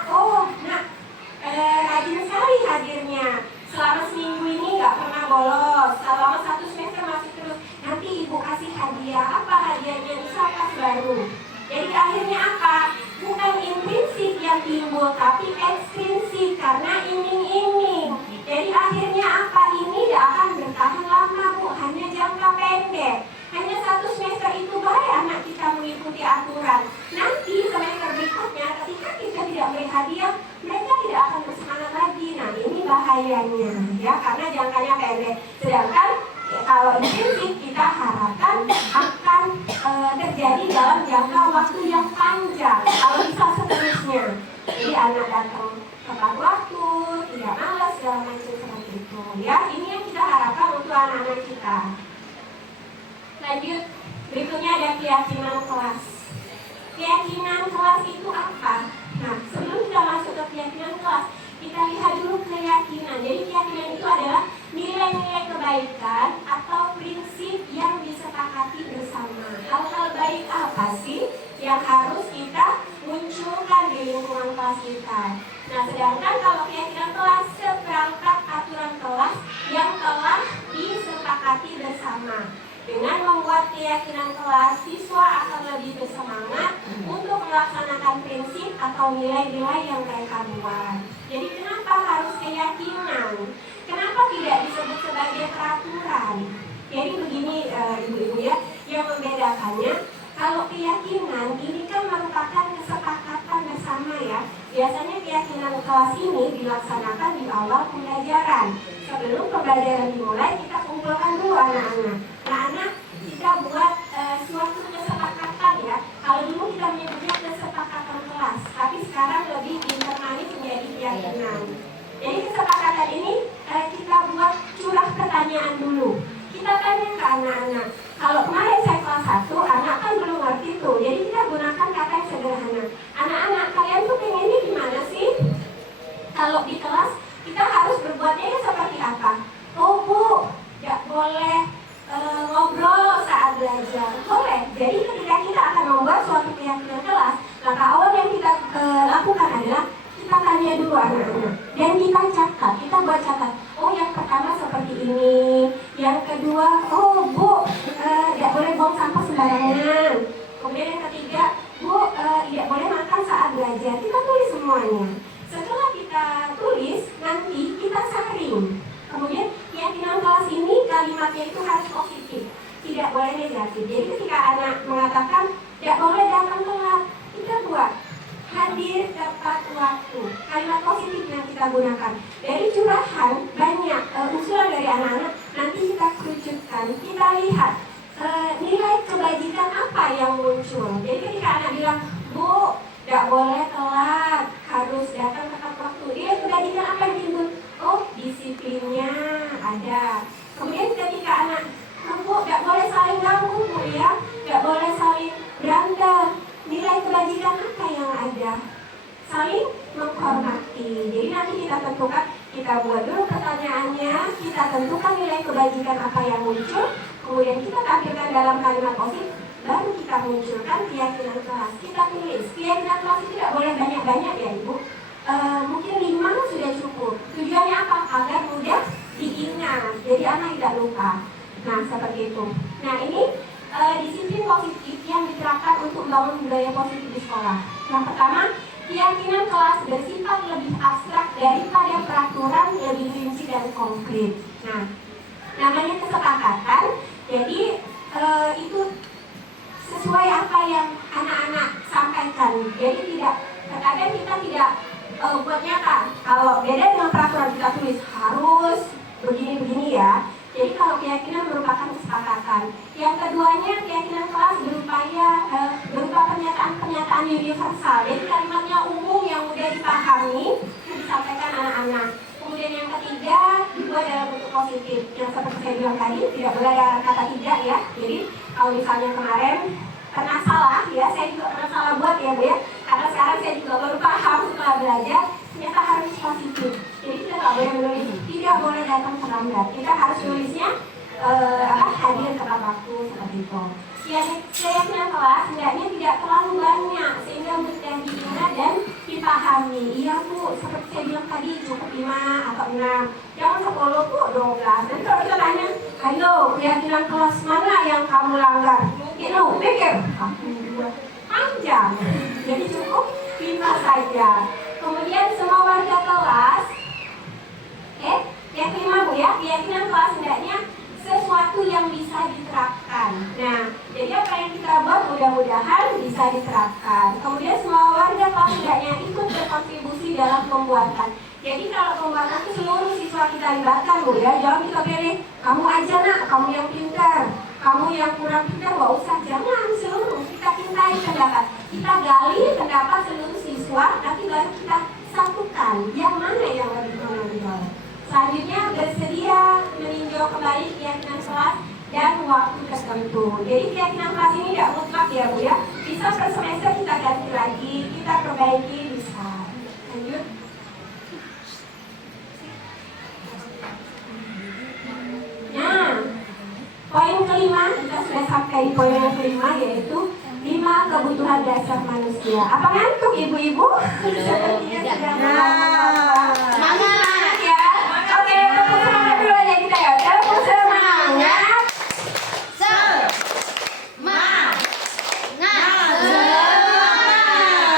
rajin sekali hadirnya, selama seminggu ini nggak pernah bolos, selama 1 semester masih terus, nanti ibu kasih hadiah, apa hadiahnya, bisa kas baru. Jadi akhirnya apa? Bukan intrinsik yang timbul, tapi ekstrinsik karena iming-iming. Jadi akhirnya apa? Ini tidak akan bertahan lama Bu, hanya jangka pendek. Hanya 1 semester itu baik anak kita mengikuti aturan. Nanti semester berikutnya ketika kita tidak beri hadiah, mereka tidak akan bersemangat lagi. Nah ini bahayanya ya, karena jangkanya pendek. Sedangkan kalau intrinsik kita harapkan akan terjadi dalam jangka waktu yang panjang. Kalau bisa seterusnya. Jadi anak datang tepat waktu, tidak malas segala macam seperti itu. Ya, ini yang kita harapkan untuk anak-anak kita. Lanjut, berikutnya ada keyakinan kelas. Keyakinan kelas itu apa? Nah, sebelum kita masuk ke keyakinan kelas, kita lihat dulu keyakinan. Jadi keyakinan itu adalah nilai-nilai kebaikan atau prinsip yang disepakati bersama. Hal-hal baik apa sih yang harus kita munculkan di lingkungan kelas kita? Nah, sedangkan kalau keyakinan kelas, seperangkat aturan kelas yang telah disepakati bersama. Dengan membuat keyakinan kelas, siswa akan lebih bersemangat untuk melaksanakan prinsip atau nilai-nilai yang mereka buat. Jadi kenapa harus keyakinan? Kenapa tidak disebut sebagai peraturan? Jadi begini ibu-ibu ya, yang membedakannya, kalau keyakinan ini kan merupakan kesepakatan bersama ya. Biasanya keyakinan kelas ini dilaksanakan di awal pembelajaran. Sebelum pembelajaran dimulai, kita kumpulkan dulu anak-anak. Anak-anak kita buat suatu kesepakatan ya. Kalau dulu kita menyebutnya kesepakatan kelas, tapi sekarang lebih internalis menjadi keyakinan. Jadi kesepakatan ini kita buat curah pertanyaan dulu. Kita tanya ke anak-anak. Kalau kemarin saya kelas 1, anak kan belum ngerti tuh. Jadi kita gunakan kata yang sederhana. Anak-anak kalian tuh pengennya gimana sih? Kalau di kelas kita harus berbuatnya seperti apa? Oh Bu, gak boleh ngobrol saat belajar. Boleh. Jadi ketika kita akan membuat suatu keyakinan kelas, maka awal yang kita lakukan adalah kita tanya dulu anak-anak dan kita catat, kita buat catat. Oh yang pertama seperti ini, yang kedua, oh Bu, tidak boleh buang sampah sembarangan. Kemudian yang ketiga, Bu, tidak boleh makan saat belajar. Kita tulis semuanya. Setelah kita tulis, nanti kita saring. Kemudian keyakinan kelas ini kalimatnya itu harus positif, tidak boleh negatif. Jadi ketika anak mengatakan tidak boleh datang telat, kita buat hadir tepat waktu. Kalimat kalimat positif yang kita gunakan. Dari curahan banyak usulan dari anak-anak, nanti kita kerucutkan, kita lihat nilai kebajikan apa yang muncul. Jadi ketika anak bilang, Bu, tidak boleh telat, harus datang tepat waktu, dia kebajikan apa yang timbul? Oh, disiplinnya ada. Kemudian ketika anak, Bu, tidak boleh saling ganggu, Bu ya, tidak boleh saling berantem, nilai kebajikan apa yang ada? Saling menghormati. Jadi nanti kita tentukan, kita buat dulu pertanyaannya, kita tentukan nilai kebajikan apa yang muncul, kemudian kita tampilkan dalam kalimat positif, baru kita munculkan keyakinan kelas. Kita tulis, keyakinan kelas itu tidak boleh banyak-banyak ya Ibu. Mungkin 5 sudah cukup. Tujuannya apa? Agar mudah diingat, jadi anak tidak lupa. Nah, seperti itu. Nah, ini disiplin positif yang diterapkan untuk membangun budaya positif di sekolah. Yang pertama, keyakinan kelas bersifat lebih abstrak daripada peraturan lebih rinci dan konkret. Nah, namanya kesepakatan, jadi itu sesuai apa yang anak-anak sampaikan. Jadi terkadang kita tidak buat nyata. Kalau beda dengan peraturan kita tulis harus begini-begini ya. Jadi kalau keyakinan merupakan kesepakatan. Yang keduanya, keyakinan kelas berupa pernyataan-pernyataan universal. Jadi kalimatnya umum yang mudah dipahami, yang disampaikan anak-anak. Kemudian yang ketiga, dibuat dalam bentuk positif. Yang seperti saya bilang tadi, tidak boleh ada kata tidak ya. Jadi kalau misalnya kemarin pernah salah ya, saya juga pernah salah buat ya Bu ya. Karena sekarang saya juga baru paham setelah belajar, ternyata harus positif. Jadi kita tidak boleh menulis tidak boleh datang terlambat. Kita harus nulisnya hadir tepat waktu seperti itu. Keyakinan kelas hendaknya tidak terlalu banyak sehingga mudah diingat dan dipahami. Iya Bu, seperti saya bilang tadi cukup 5 atau 6. Jangan 10 Bu, 12. Nanti kalau kita tanya, ayo keyakinan kelas mana yang kamu langgar? Itu pikir, panjang. Jadi cukup 5 saja. Kemudian semua warga kelas, yang kelima Bu ya, keyakinan kelas hendaknya sesuatu yang bisa diterapkan. Nah, jadi apa yang kita buat mudah-mudahan bisa diterapkan. Kemudian semua warga kelas hendaknya ikut berkontribusi dalam pembuatan. Jadi kalau pembuatan itu seluruh siswa kita libatkan Bu ya, jangan kita pilih kamu aja nak, kamu yang pintar, kamu yang kurang pintar, gak usah, jangan, seluruh kita pintai pendapat. Kita gali pendapat seluruh siswa, nanti baru kita satukan yang mana yang lebih menonjol. Selanjutnya bersedia meninjau kembali keyakinan kelas dan waktu tertentu. Jadi keyakinan kelas ini tidak mutlak ya Bu ya. Bisa per semester kita ganti lagi, kita perbaiki bisa. Lanjut. Nah, poin kelima, kita sudah sampai di poin yang kelima, yaitu 5 kebutuhan dasar manusia. Apa ngantuk ibu-ibu? Sepertinya sudah semangat ya. Oke, tepuk semangat dulu aja kita ya. Tepuk semangat.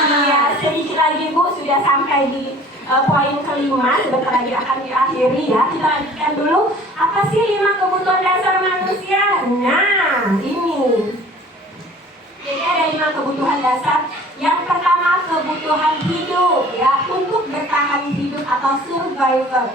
Iya, sedikit lagi Bu, sudah sampai di poin kelima. Sebentar lagi akan diakhiri ya. Kita lanjutkan dulu. Apa sih 5 kebutuhan dasar manusia? Nah, ini. Jadi ada 5 kebutuhan dasar. Yang pertama kebutuhan hidup ya, untuk bertahan hidup atau survivor.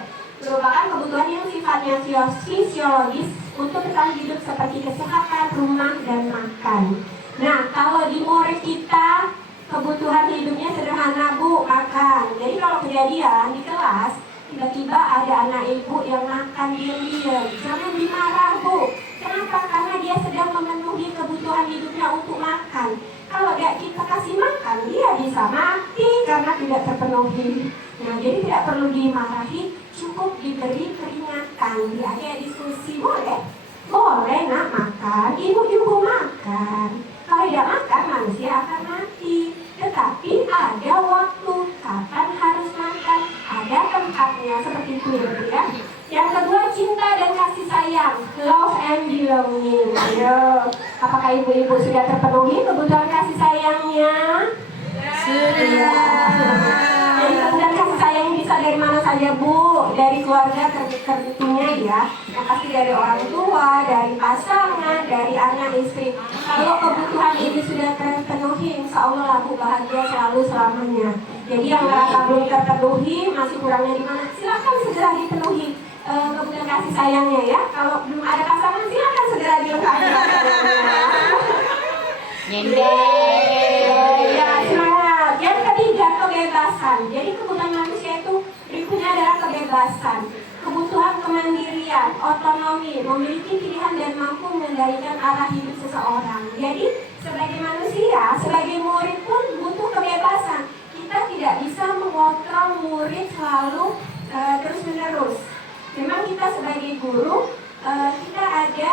Merupakan kebutuhan yang sifatnya fisiologis untuk bertahan hidup seperti kesehatan, rumah, dan makan. Nah, kalau di murid kita kebutuhan hidupnya sederhana Bu, makan. Jadi kalau kejadian di kelas tiba-tiba ada anak ibu yang makan diam-diam, jangan dimarah Bu. Kenapa? Karena dia sedang memenuhi kebutuhan hidupnya untuk makan. Kalau tidak kita kasih makan, dia bisa mati karena tidak terpenuhi. Nah, jadi tidak perlu dimarahi, cukup diberi peringatan. Diajak diskusi, boleh? Boleh nak makan, ibu-ibu makan. Kalau tidak makan, manusia akan mati. Tetapi ada waktu kapan harus makan, ada tempatnya, seperti itu ya. Yang kedua, cinta dan kasih sayang, love and belonging. Ayo, apakah ibu-ibu sudah terpenuhi kebutuhan kasih sayangnya? Sudah. Jadi kebutuhan kasih sayang bisa dari mana saja Bu? Dari keluarga tentunya ya. Yang pasti dari orang tua, dari pasangan, dari anak istri. Kalau kebutuhan ini sudah terpenuhi, insya Allah aku bahagia selalu selamanya. Jadi yang merasa belum terpenuhi, masih kurangnya di mana, silakan segera dipenuhi kebutuhan kasih sayangnya ya. Kalau belum ada pasangan, silakan segera dilengkapi pasangannya. Ya, semangat. Yang ketiga, kebebasan. Jadi kebutuhan manusia itu berikutnya adalah kebebasan, kebutuhan kemandirian, otonomi, memiliki pilihan dan mampu mengendalikan arah hidup seseorang. Jadi sebagai manusia, sebagai murid pun butuh kebebasan. Kita tidak bisa mengontrol murid selalu terus-menerus. Memang kita sebagai guru, kita ada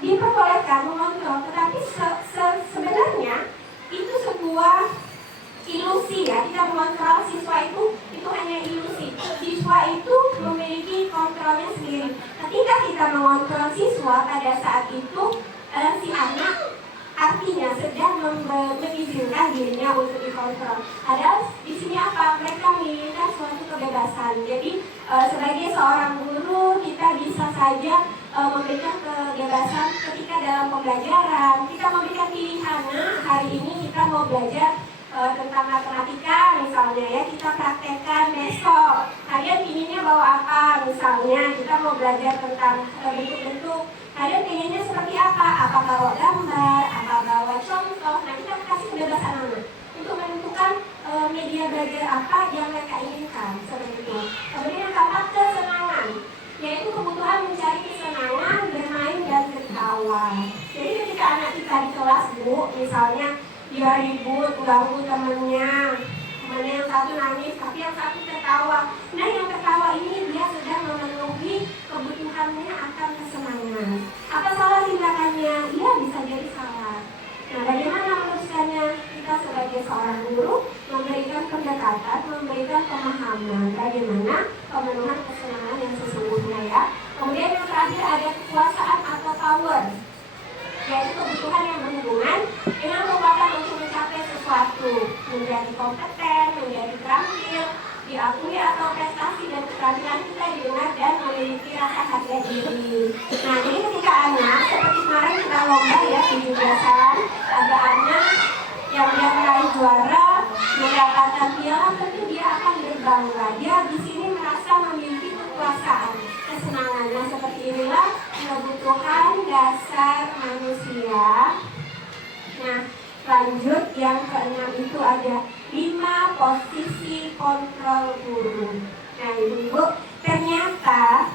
diperbolehkan mengontrol, tetapi sebenarnya itu sebuah ilusi ya. Kita mengontrol siswa itu hanya ilusi. Siswa itu memiliki kontrolnya sendiri. Ketika kita mengontrol siswa, pada saat itu si anak artinya sedang mengizinkan dirinya untuk dikontrol. Ada di sini apa? Mereka menginginkan suatu kebebasan. Jadi sebagai seorang guru kita bisa saja memberikan kebebasan ketika dalam pembelajaran. Kita memberikan pilihan. Nah, hari ini kita mau belajar tentang matematika misalnya ya, kita praktekkan besok. Kalian inginnya bawa apa? Misalnya kita mau belajar tentang bentuk-bentuk. Kalian pengennya seperti apa? Apa bawa gambar? Apa bawa contoh? Nah, kita kasih kebebasan anak untuk menentukan media belajar apa yang mereka inginkan, seperti itu. Kemudian yang keempat, kesenangan, yaitu kebutuhan mencari kesenangan, bermain dan tertawa. Jadi ketika anak kita di kelas, Bu, misalnya dia ribut, ganggu temannya yang satu nangis, tapi yang satu tertawa. Nah, yang tertawa ini dia sedang memenuhi kebutuhannya akan kesenangan. Apa salah tindakannya? Iya, bisa jadi salah. Nah, bagaimana meluruskannya? Kita sebagai seorang guru memberikan pendekatan, memberikan pemahaman bagaimana pemenuhan kesenangan yang sesungguhnya ya. Kemudian yang terakhir ada kekuasaan atau power, yaitu kebutuhan yang berhubungan dengan kekuatan untuk mencapai sesuatu, menjadi kompeten, menjadi terampil, diakui atau prestasi dan keterampilan kita didengar dan memiliki rasa harga diri. Nah, jadi ketika anak, seperti kemarin kita lomba ya, 17-an, ada anak yang dia meraih juara, mendapatkan piala, tentu dia akan berbangga. Dia di sini merasa memiliki kekuasaan, kesenangan. Nah, seperti inilah kebutuhan dasar manusia. Nah, lanjut yang keenam itu ada 5 posisi kontrol guru. Nah, Ibu, ternyata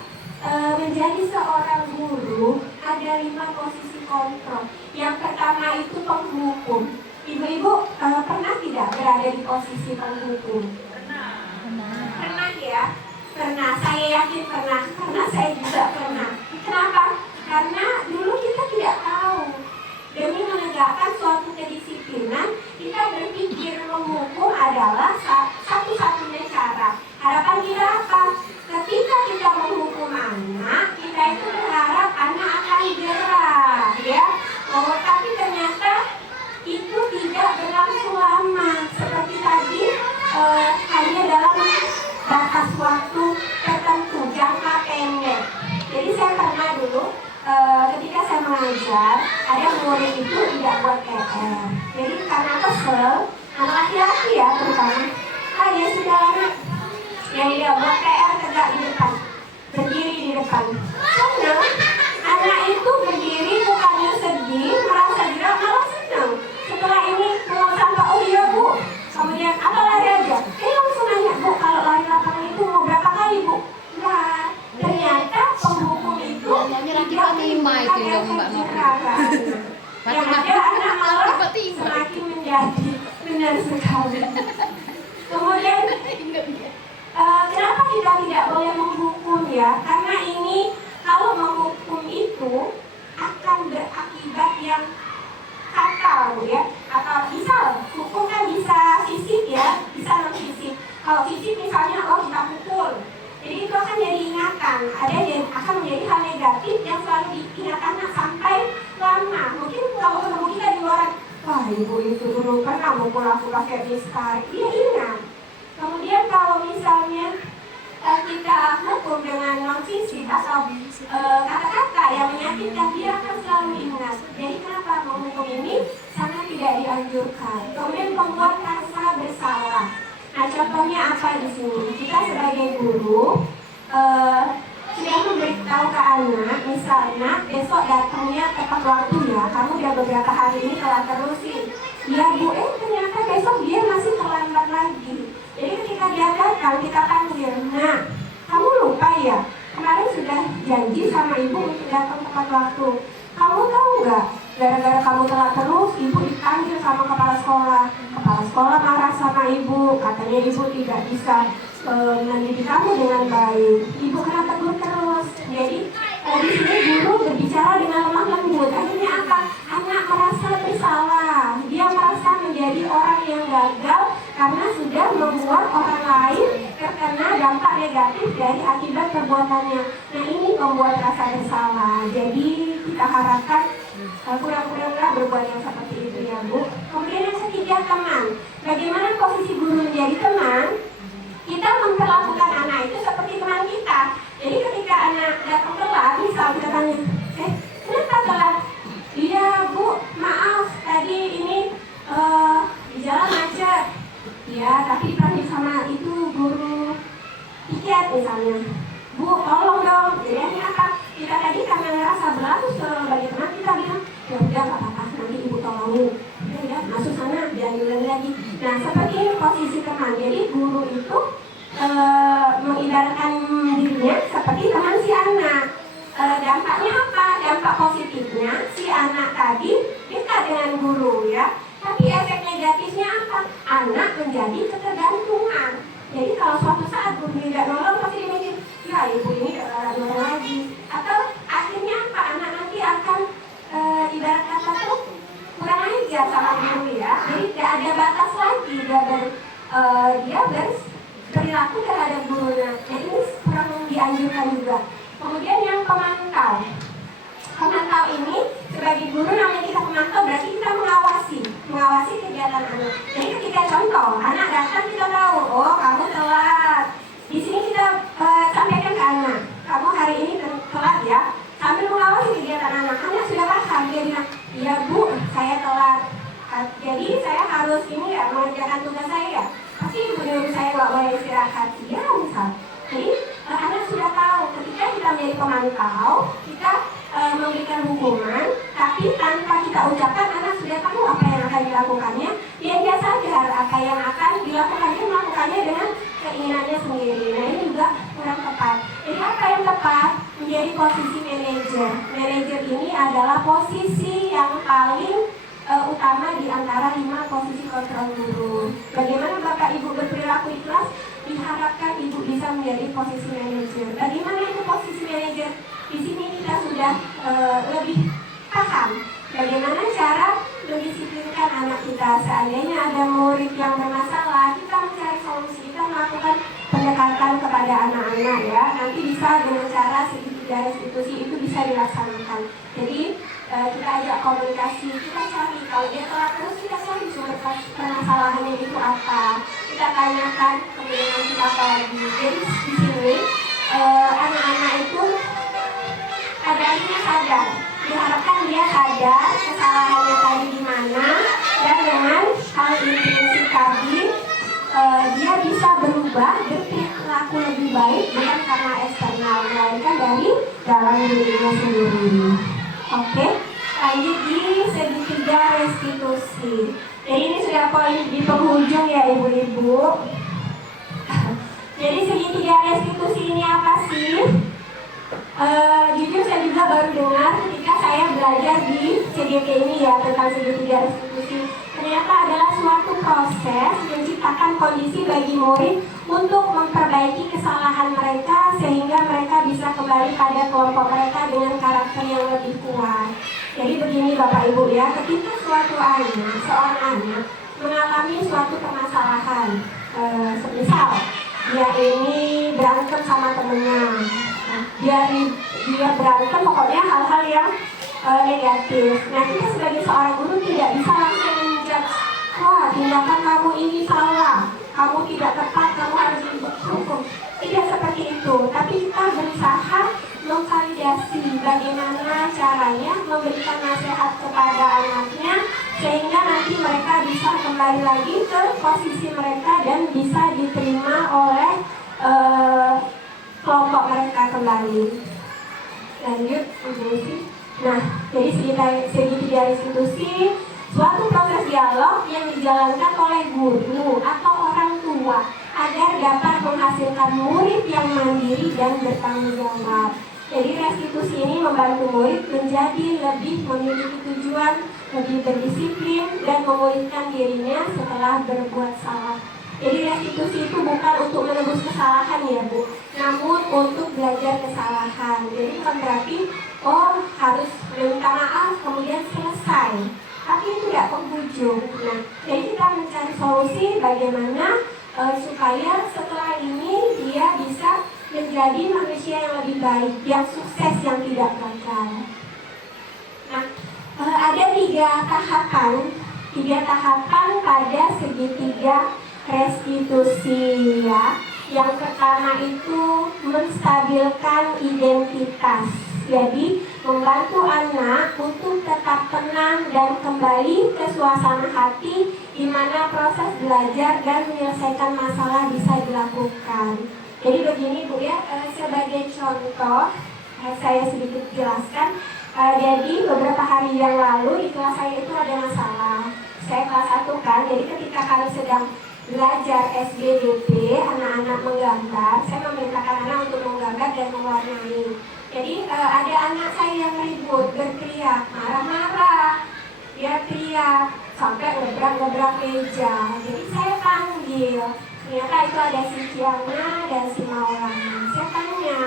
menjadi seorang guru ada 5 posisi kontrol. Yang pertama itu penghukum. Ibu-ibu pernah tidak berada di posisi penghukum? Pernah ya? Pernah, saya yakin pernah, karena saya juga pernah. Kenapa? Karena dulu kita tidak tahu. Demi menegakkan suatu kedisiplinan, kita berpikir menghukum adalah satu-satunya cara. Harapan kita apa? Ketika kita menghukum anak, kita itu berharap anak akan gerah, ya. Oh, tapi ternyata itu tidak berlangsung lama. Seperti tadi, hanya dalam batas waktu tertentu, jangka pendek. Jadi saya pernah dulu ketika saya mengajar, ada murid itu tidak buat PR. Jadi karena kesel, anak laki-laki ya terutama, ya sudah anak yang tidak buat PR tegak di depan, berdiri di depan. Senang, anak itu berdiri bukannya sedih, merasa gerah, malah senang. Setelah ini mau sampah, oh iya Bu. Kemudian apa lari aja? Langsung nanya, Bu, kalau lari lapangan itu mau berapa kali Bu? Nah, ternyata penghukum itu tidak menimbulkan efek jerah. Yang ada anak malah semakin menjadi, benar sekali. Kemudian kenapa kita tidak boleh menghukum ya? Karena ini kalau menghukum itu akan berakibat yang fatal ya. Atau bisa hukum kan bisa fisik ya, bisa non fisik. Kalau fisik misalnya kita pukul. Jadi itu akan jadi ingatan, ada yang akan menjadi hal negatif yang selalu diingat anak sampai lama. Mungkin kalau ketemu kita di luar, wah ibu itu dulu pernah mukul aku pakai mistar, dia ingat. Kemudian kalau misalnya kita hukum dengan non-fisik atau kata-kata yang menyakitkan, dia akan selalu ingat. Jadi kenapa menghukum ini sangat tidak dianjurkan. Kemudian membuat rasa bersalah. Nah, contohnya apa di sini? Kita sebagai guru sudah memberitahu ke anak, misalnya besok datangnya tepat waktu ya, kamu udah beberapa hari ini telat terus sih. Ya Bu, ternyata besok dia masih terlambat lagi. Jadi ketika dia datang, kita panggil, nah, kamu lupa ya, kemarin sudah janji sama ibu untuk datang tepat waktu. Kamu tahu nggak, gara-gara kamu telat terus, ibu dipanggil sama kepala sekolah. Kepala sekolah marah sama ibu, katanya ibu tidak bisa mendidik kamu dengan baik. Ibu kena tegur terus. Jadi di sini guru berbicara dengan lemah lembut. Akhirnya apa? Anak merasa bersalah. Dia merasa menjadi orang yang gagal karena sudah membuat orang lain terkena dampak negatif dari akibat perbuatannya. Nah, ini membuat rasa bersalah. Jadi kita harapkan kurang-kuranglah berbuat yang seperti itu ya Bu. Kemudian yang ketiga, teman. Bagaimana posisi guru menjadi teman? Kita memperlakukan anak itu seperti teman kita. Jadi ketika anak datang telat, misal kita tanya, kenapa telat? Iya Bu, maaf tadi ini di jalan macet. Ya, tapi dipanggil sama itu guru tiket misalnya. Bu, tolong dong. Jadi apa? Kita tadi karena ngerasa berlaku sebagai teman, kita bilang, ya udah nggak apa-apa, nanti ibu tolongin. Ya, masuk sana, diambil lagi. Nah, seperti ini posisi teman. Jadi guru itu mengibaratkan dirinya seperti teman si anak. Dampaknya apa? Dampak positifnya si anak tadi dekat dengan guru ya. Tapi efek negatifnya apa? Anak menjadi ketergantungan. Jadi kalau suatu saat guru tidak nolong, pasti dia mikir, ya ibu ini gak nolong lagi. Atau akhirnya apa? Anak nanti akan ibarat kata tuh kurang aja sama guru ya. Jadi tidak ada batas lagi dia berperilaku terhadap gurunya. Jadi ini kurang dianjurkan juga. Kemudian yang pemantau. Pemantau ini sebagai guru namanya kita pemantau, berarti kita mengawasi kegiatan anak. Jadi ketika contoh anak datang, kita tahu, oh kamu telat. Di sini kita sampaikan ke anak, kamu hari ini telat ya. Sambil mengawasi kegiatan anak, anak sudah paham. Dia bilang, iya Bu, saya telat. Jadi saya harus ini ya mengerjakan tugas saya ya. Pasti ibu nyuruh saya nggak boleh istirahat. Iya misal. Jadi anak sudah tahu ketika kita menjadi pemantau, kita memberikan hukuman, tapi tanpa kita ucapkan anak sudah tahu apa yang akan dilakukannya. Dia sadar apa yang akan dilakukan, dia melakukannya dengan keinginannya sendiri. Nah ini juga kurang tepat. Jadi apa yang tepat? Menjadi posisi manajer. Manajer ini adalah posisi yang paling utama di antara 5 posisi kontrol guru. Bagaimana Bapak Ibu berperilaku ikhlas? Diharapkan Ibu bisa menjadi posisi manajer. Bagaimana itu posisi manajer? Di sini kita sudah lebih paham bagaimana cara mendisiplinkan anak kita. Seandainya ada murid yang bermasalah, kita mencari solusi, kita melakukan pendekatan kepada anak-anak ya. Nanti bisa dengan cara segitiga restitusi itu bisa dilaksanakan. Jadi kita ajak komunikasi, kita cari kalau dia telat terus, kita cari sumber permasalahannya itu apa, kita tanyakan, kemudian nanti apa lagi. Jadi di sini anak-anak itu pada akhirnya sadar, diharapkan dia sadar kesalahannya tadi di mana, dan dengan hal ini tadi dia bisa berubah, berperilaku lebih baik bukan karena eksternal, melainkan dari dalam dirinya sendiri. Oke, lanjut di segitiga restitusi. Jadi ini sudah poin di penghujung ya ibu-ibu. Jadi segitiga restitusi ini apa sih? Jujur saya juga baru dengar ketika saya belajar di CGT ini ya tentang segitiga restitusi. Ternyata adalah suatu proses menciptakan kondisi bagi murid untuk memperbaiki kesalahan mereka sehingga mereka bisa kembali pada kelompok mereka dengan karakter yang lebih kuat. Jadi begini Bapak Ibu ya, ketika seorang anak mengalami suatu permasalahan, semisal dia ini berantem sama temennya, dia berantem pokoknya hal-hal yang negatif. Nah kita sebagai seorang guru tidak bisa langsung menjudge, wah tindakan kamu ini salah, kamu tidak tepat, kamu harus dihukum. Tidak seperti itu, tapi kita berusaha memvalidasi bagaimana caranya memberikan nasihat kepada anaknya sehingga nanti mereka bisa kembali lagi ke posisi mereka dan bisa diterima oleh kelompok mereka kembali. Lanjut, institusi. Nah, jadi segitiga institusi suatu proses dialog yang dijalankan oleh guru atau orang tua agar dapat menghasilkan murid yang mandiri dan bertanggung jawab. Jadi restitusi ini membantu murid menjadi lebih memiliki tujuan, lebih berdisiplin dan memulihkan dirinya setelah berbuat salah. Jadi restitusi itu bukan untuk menebus kesalahan ya Bu, namun untuk belajar kesalahan. Jadi bukan berarti harus minta maaf kemudian selesai, tapi itu tidak penghujung. Nah, jadi kita mencari solusi bagaimana supaya setelah ini dia bisa menjadi manusia yang lebih baik, yang sukses, yang tidak gagal. Nah, ada tiga tahapan pada segitiga restitusi ya. Yang pertama itu menstabilkan identitas. Jadi membantu anak untuk tetap tenang dan kembali ke suasana hati di mana proses belajar dan menyelesaikan masalah bisa dilakukan. Jadi begini Bu ya, sebagai contoh saya sedikit jelaskan. Jadi beberapa hari yang lalu di kelas saya itu ada masalah. Saya kelas 1 kan, jadi ketika kami sedang belajar SBDP, anak-anak menggambar, saya memerintahkan anak untuk menggambar dan mewarnai. Jadi ada anak saya yang ribut, berteriak, marah-marah, dia teriak sampai ngebrak-ngebrak meja. Jadi saya panggil, ternyata itu ada si Kiana dan si Maulana. Saya tanya,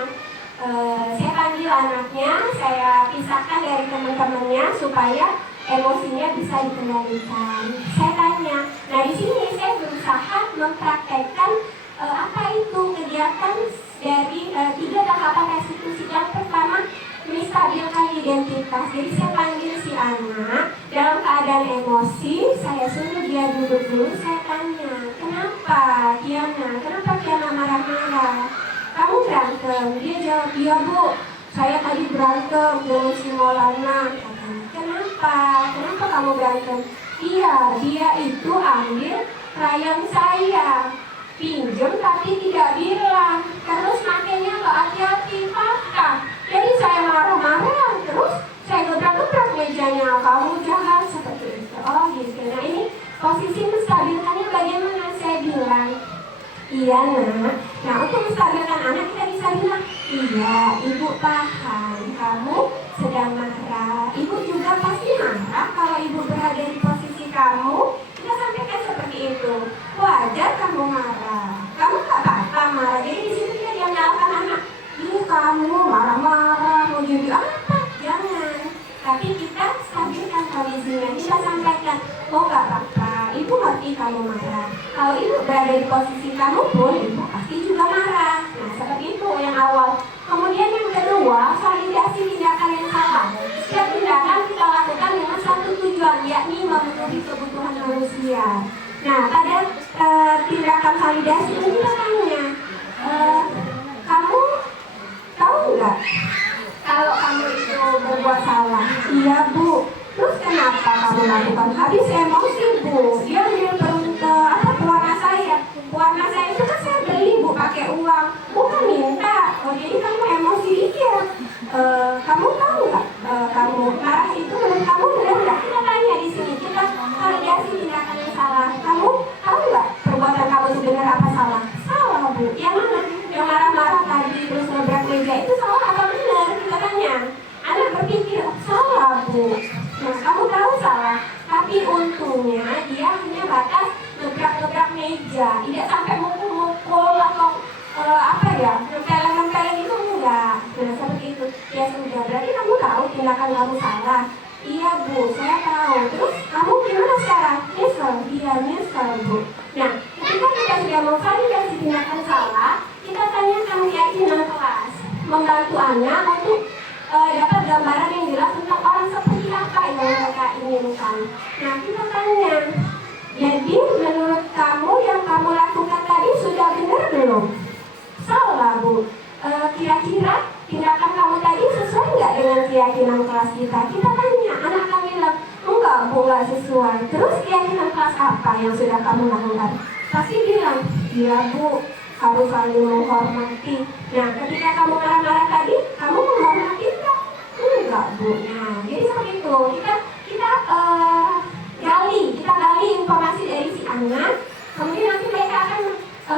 saya panggil anaknya, saya pisahkan dari teman-temannya supaya emosinya bisa dikendalikan. Saya tanya, nah di sini saya berusaha mempraktekkan apa itu kegiatan dari 3 tahapan restitusi. Yang pertama, menstabilkan identitas. Jadi saya panggil si anak dalam keadaan emosi, saya suruh dia duduk dulu, saya tanya, kenapa Kiana marah-marah? Kamu berantem? Dia jawab, iya Bu, saya tadi berantem dengan si Maulana. Kenapa kamu berantem? Iya, dia itu ambil krayon saya, pinjam tapi tidak bilang, terus makanya nggak hati-hati, patah. Jadi saya marah-marah, terus saya gebrak-gebrak mejanya, kamu jahat seperti itu. Oh gitu. Nah ini posisi menstabilkannya bagaimana? Saya bilang, iya nak. Nah untuk menstabilkan anak kita bisa bilang, iya ibu paham kamu sedang marah. Ibu juga pasti marah kalau ibu berada di posisi kamu. Kita sampaikan seperti itu. Wajar kamu marah. Kamu gak apa-apa marah. Jadi di sini dia menyalahkan anak. Ih kamu marah-marah mau jadi apa? Jangan. Tapi kita stabilkan kondisinya. Kita sampaikan, oh gak apa-apa. Ibu ngerti kamu marah. Kalau ibu berada di posisi kamu pun, ibu pasti juga marah. Nah seperti itu yang awal. Kemudian yang kedua, validasi tindakan yang salah. Setiap tindakan kita lakukan dengan satu tujuan, yakni memenuhi kebutuhan manusia. Nah, pada tindakan validasi ini kita tanya, kamu tahu nggak kalau kamu itu berbuat salah? Iya Bu. Terus kenapa kamu lakukan? Habis emosi Bu. Dia ambil pewarna saya. Pewarna saya itu kan saya beli Bu pakai uang. Bukan minta. Oh jadi kamu emosi dia. Kamu tahu nggak? Kamu marah itu menurut kamu benar nggak? Kita tanya di sini. Kita validasi tindakan yang salah. Kamu tahu nggak perbuatan kamu itu benar apa salah? Salah Bu. Yang mana? Yang marah-marah tadi terus ngebrak meja itu salah apa benar? Kita tanya. Anak berpikir salah Bu. Nah kamu tahu salah. Tapi untungnya dia hanya batas ngebrak-ngebrak meja. Tidak sampai mukul-mukul atau nempel-nempel itu enggak. Nah seperti itu. Ya sudah, berarti kamu tahu tindakan kamu salah. Iya Bu, saya tahu. Terus kamu gimana sekarang? Nyesel? Iya nyesel Bu. Nah ketika kita sudah memvalidasi tindakan salah, kita tanyakan keyakinan kelas, membantu anak untuk dapat gambaran yang jelas tentang orang seperti apa yang mereka inginkan. Nah kita tanya, jadi menurut kamu yang kamu lakukan tadi sudah benar belum? Salah Bu. Kira-kira tindakan kamu tadi sesuai nggak dengan keyakinan kelas kita? Kita tanya, anak kami bilang enggak Bu, nggak nggak sesuai. Terus keyakinan kelas apa yang sudah kamu lakukan? Pasti bilang, ya Bu, harus saling menghormati. Nah, ketika kamu marah-marah tadi, kamu menghormati enggak? Enggak, Bu. Nah, jadi seperti itu. Kita gali informasi dari si anak, kemudian nanti mereka akan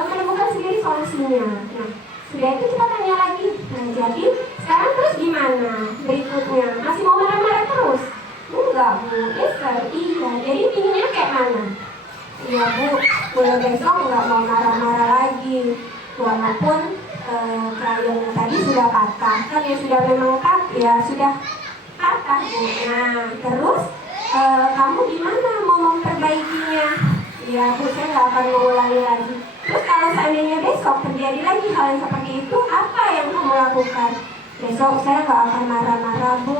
menemukan sendiri solusinya. Nah, sudah itu kita tanya lagi. Nah, jadi sekarang terus gimana? Berikutnya, masih mau marah-marah terus? Enggak, Bu. Iya. Jadi pinginnya kayak mana? Iya, Bu, mulai besok nggak mau marah-marah lagi. Walaupun krayonnya tadi sudah patah, kan ya sudah memang ya sudah patah, Bu. Nah, terus kamu gimana mau memperbaikinya? Ya, Bu, saya nggak akan mengulangi lagi. Terus kalau seandainya besok terjadi lagi hal yang seperti itu, apa yang kamu lakukan? Besok saya nggak akan marah-marah, Bu.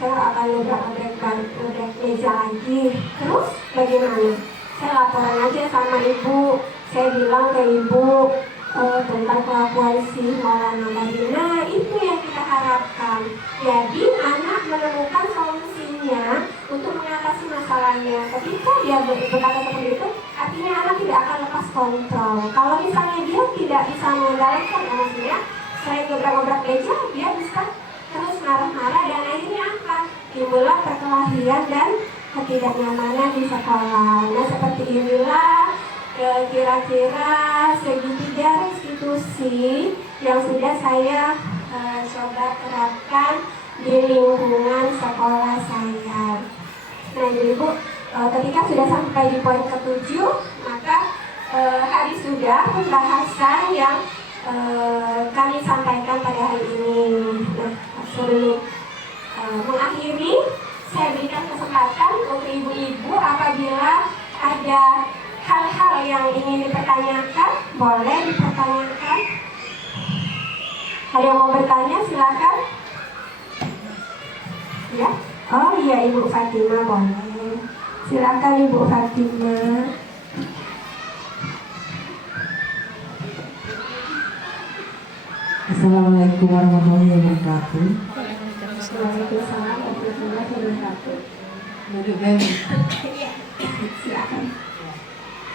Saya nggak akan ngebrak meja lagi. Terus bagaimana? Saya laporan aja sama ibu. Saya bilang ke ibu tentang kelakuan si Maulana tadi. Nah, itu yang kita harapkan. Jadi anak menemukan solusinya untuk mengatasi masalahnya. Ketika dia berkata seperti itu, artinya anak tidak akan lepas kontrol. Kalau misalnya dia tidak bisa mengendalikan emosinya, selain gebrak-gebrak meja, dia bisa terus marah-marah dan akhirnya akan timbullah perkelahian dan ketidaknyamanan di sekolah. Nah, seperti inilah kira-kira segitiga restitusi yang sudah saya coba terapkan di lingkungan sekolah saya. Nah, jadi Bu, ketika sudah sampai di poin ke-7, maka hari sudah pembahasan yang kami sampaikan pada hari ini. Nah, sebelum mengakhiri, saya berikan kesempatan untuk ibu-ibu apabila ada hal-hal yang ingin dipertanyakan, boleh dipertanyakan. Ada yang mau bertanya, silakan. Ya, oh iya, Ibu Fatima boleh. Silakan Ibu Fatima. Assalamualaikum warahmatullahi wabarakatuh. Waalaikumsalam warahmatullahi wabarakatuh. Duduk baik. Silakan.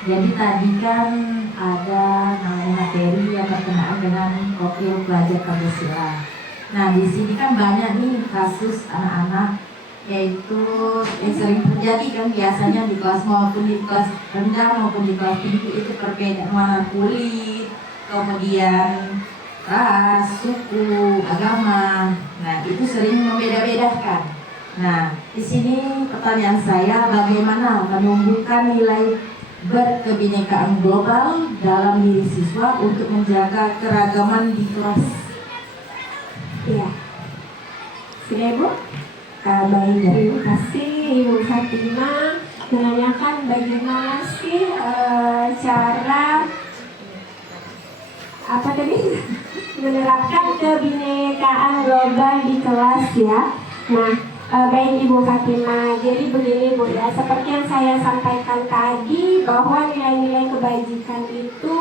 Jadi tadi kan ada namanya materi yang berkenaan dengan profil pelajar Pancasila. Nah, di sini kan banyak nih kasus anak-anak yaitu yang sering terjadi kan biasanya di kelas maupun di kelas rendah maupun di kelas tinggi itu perbedaan warna kulit, kemudian ras, suku, agama. Nah, itu sering membeda-bedakan. Nah, di sini pertanyaan saya, bagaimana menumbuhkan nilai berkebinekaan global dalam diri siswa untuk menjaga keragaman di kelas? Iya. Sudah, Bu? Baik, terima kasih Ibu Fatima menanyakan bagaimana sih cara apa tadi menerapkan kebinekaan global di kelas ya. Nah, baik Ibu Fatima, jadi begini Bu ya, seperti yang saya sampaikan tadi bahwa nilai-nilai kebajikan itu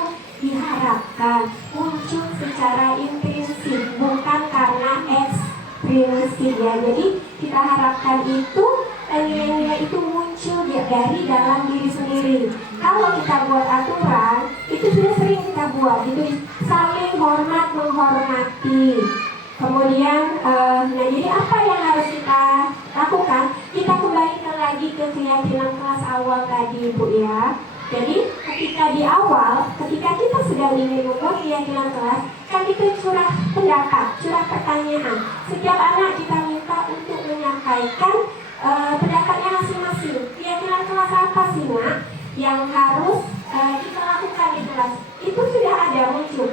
diharapkan muncul secara intrinsik, bukan karena ekstrinsik ya. Jadi kita harapkan itu nilai-nilai itu muncul dari dalam diri sendiri. Kalau kita buat aturan, itu sudah sering kita buat, itu saling hormat menghormati. Kemudian, nah jadi apa yang harus kita lakukan? Kita kembalikan lagi ke keyakinan kelas awal tadi, Bu ya. Jadi ketika di awal, ketika kita sedang ingin membuat keyakinan kelas, kan kita curah pendapat, curah pertanyaan. Setiap anak kita minta untuk menyampaikan pendapatnya masing-masing. Keyakinan kelas apa sih, Nak, yang harus kita lakukan di kelas? Itu sudah ada muncul.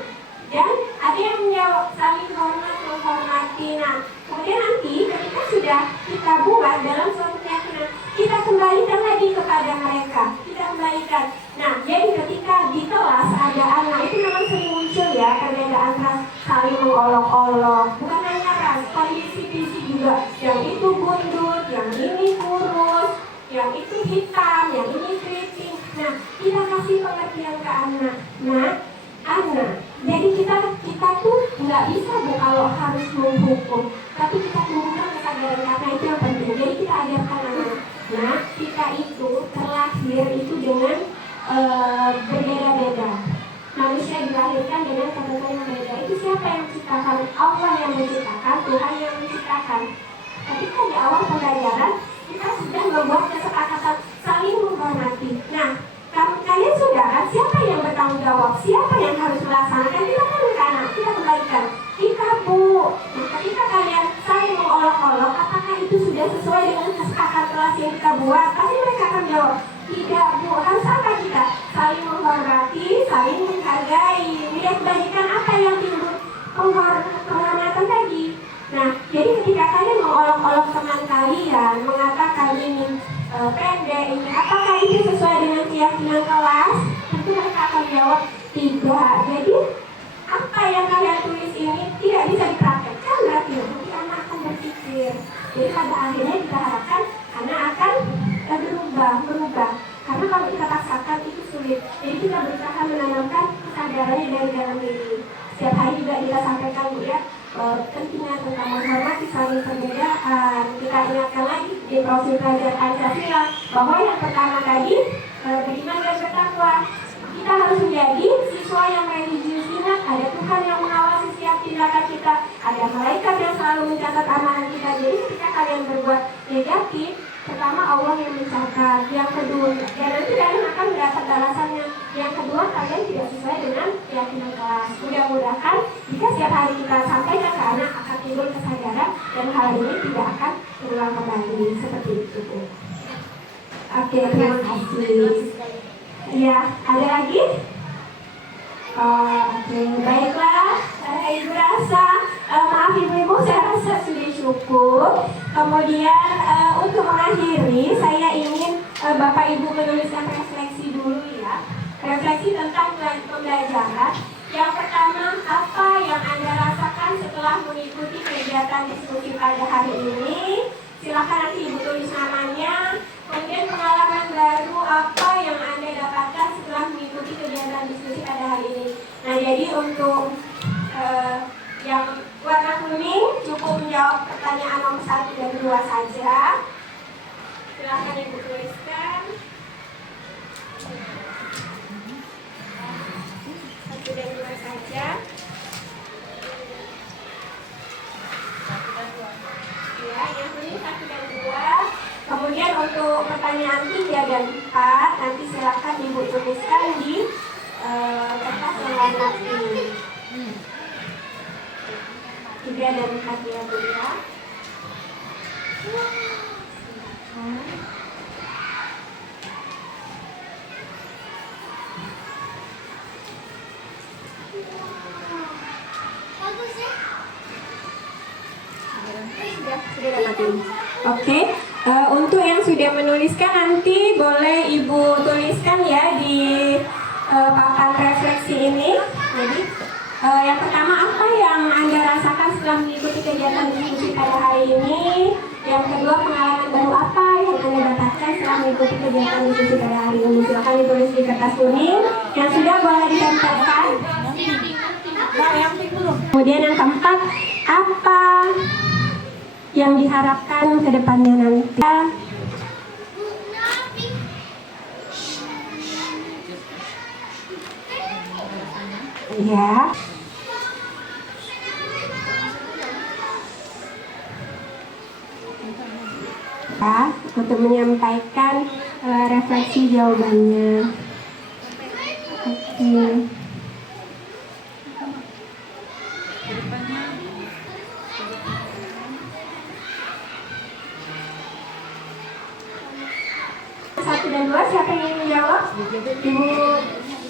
Dan ada yang menjawab saling hormat menghormati. Nah, kemudian nanti ketika sudah kita buat dalam suatu keyakinan, kita kembalikan lagi kepada mereka. Kita kembalikan. Nah, jadi ketika di kelas ada anak itu memang sering muncul ya perbedaan ras, saling mengolok-olok. Bukan hanya ras, kondisi fisik juga. Yang itu gundul, yang ini kurus, yang itu hitam, yang ini keriting. Nah, kita kasih pengertian ke anak. Nah, anak. Jadi kita tuh nggak bisa Bu kalau harus menghukum, tapi kita tumbuhkan kesadaran karena itu yang penting. Jadi kita ajarkan anak. Nah, kita berbeda-beda. Manusia dilahirkan dengan ketentuan yang berbeda. Itu siapa yang menciptakan? Allah yang menciptakan, Tuhan yang menciptakan. Ketika di awal pembelajaran kita sudah membuat kesepakatan saling menghormati. Nah, kalian saudara, siapa yang bertanggung jawab? Siapa yang harus melaksanakan? Kita kan anak, kita kembalikan. Kita Bu. Nah, ketika kalian saling mengolok-olok, apakah itu sudah sesuai dengan kesepakatan yang kita buat? Pasti mereka akan jawab, tidak Bu. Harus apa kita? Saling menghormati, saling menghargai. Melihat kebajikan apa yang timbul penghormatan tadi. Nah, jadi ketika kalian mengolok-olok teman kalian, mengatakan ini pendek ini, apakah itu sesuai dengan keyakinan kelas? Tentu mereka akan jawab tidak. Jadi apa yang kalian tulis ini tidak bisa dipraktekkan, berarti nanti anak akan berpikir. Jadi pada akhirnya kita harapkan anak akan berubah. Karena kalau kita paksakan itu sulit. Jadi kita berusaha menanamkan kesadarannya dari dalam diri. Setiap hari juga kita sampaikan Bu ya, pentingnya tentang menghormati saling perbedaan. Kita ingatkan lagi di profil pelajar Pancasila bahwa yang pertama tadi beriman dan bertakwa. Kita harus menjadi siswa yang religius. Ingat, ada Tuhan yang mengawasi setiap tindakan kita, ada malaikat yang selalu mencatat amalan kita. Jadi ketika kalian berbuat negatif, pertama Allah yang mencatat, yang kedua ya nanti kalian akan mendapat balasannya. Yang kedua, kalian tidak sesuai dengan keyakinan kelas. Mudah-mudahan jika setiap hari kita sampaikan ke anak akan timbul kesadaran dan hal ini tidak akan berulang kembali seperti itu. Oke, terima kasih. Ya, ada lagi? Oke, baiklah. Ibu rasa, maaf ibu-ibu, saya rasa sudah cukup. Kemudian untuk mengakhiri, saya ingin Bapak Ibu menuliskan refleksi dulu ya. Refleksi tentang pembelajaran. Yang pertama, apa yang Anda rasakan setelah mengikuti kegiatan diskusi pada hari ini? Silakan nanti Ibu tulis namanya. Kemudian pengalaman baru apa yang Anda dapatkan setelah mengikuti kegiatan diskusi pada hari ini. Nah, jadi untuk yang warna kuning cukup menjawab pertanyaan nomor 1 dan 2 saja. Silakan Ibu tuliskan. 1 dan 2 saja. Ya, yang kuning 1 dan 2. Kemudian untuk pertanyaan 3 dan 4 nanti silakan Ibu tuliskan di kertas yang warna pink. 3 dan 4 ya Bu ya. Sudah dapat ini. Oke. Untuk yang sudah menuliskan nanti boleh Ibu tuliskan ya di papan refleksi ini. Jadi yang pertama, apa yang Anda rasakan setelah mengikuti kegiatan diskusi pada hari ini? Yang kedua, pengalaman baru apa yang Anda dapatkan setelah mengikuti kegiatan diskusi pada hari ini? Silakan ditulis di kertas kuning. Yang sudah boleh ditempelkan. Kemudian yang keempat, apa yang diharapkan ke depannya nanti? Ya. Untuk menyampaikan refleksi jawabannya. Oke. Satu dan 2, siapa yang ingin menjawab?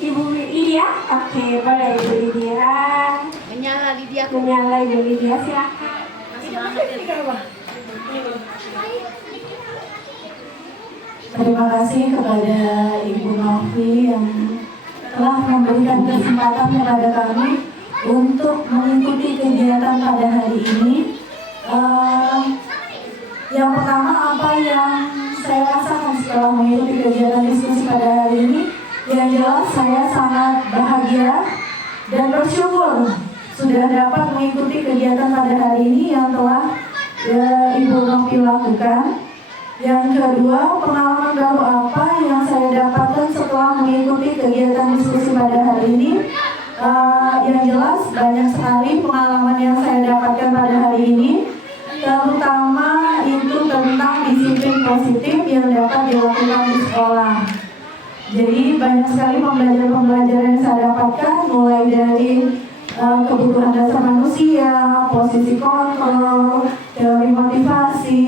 Ibu Lydia? Oke, boleh Ibu Lydia. Menyala Ibu Lydia, silakan. Terima kasih kepada Ibu Novi yang telah memberikan kesempatan kepada kami untuk mengikuti kegiatan pada hari ini. Yang pertama, apa yang saya rasakan setelah mengikuti kegiatan diskusi pada hari ini? Yang jelas saya sangat bahagia dan bersyukur sudah dapat mengikuti kegiatan pada hari ini yang telah Ibu Novi lakukan. Yang kedua, pengalaman baru apa yang saya dapatkan setelah mengikuti kegiatan diskusi pada hari ini? Yang jelas banyak sekali pengalaman yang saya dapatkan pada hari ini, terutama itu tentang disiplin positif yang dapat dilakukan di sekolah. Jadi banyak sekali pembelajaran yang saya dapatkan, mulai dari kebutuhan dasar manusia, posisi kontrol, teori motivasi.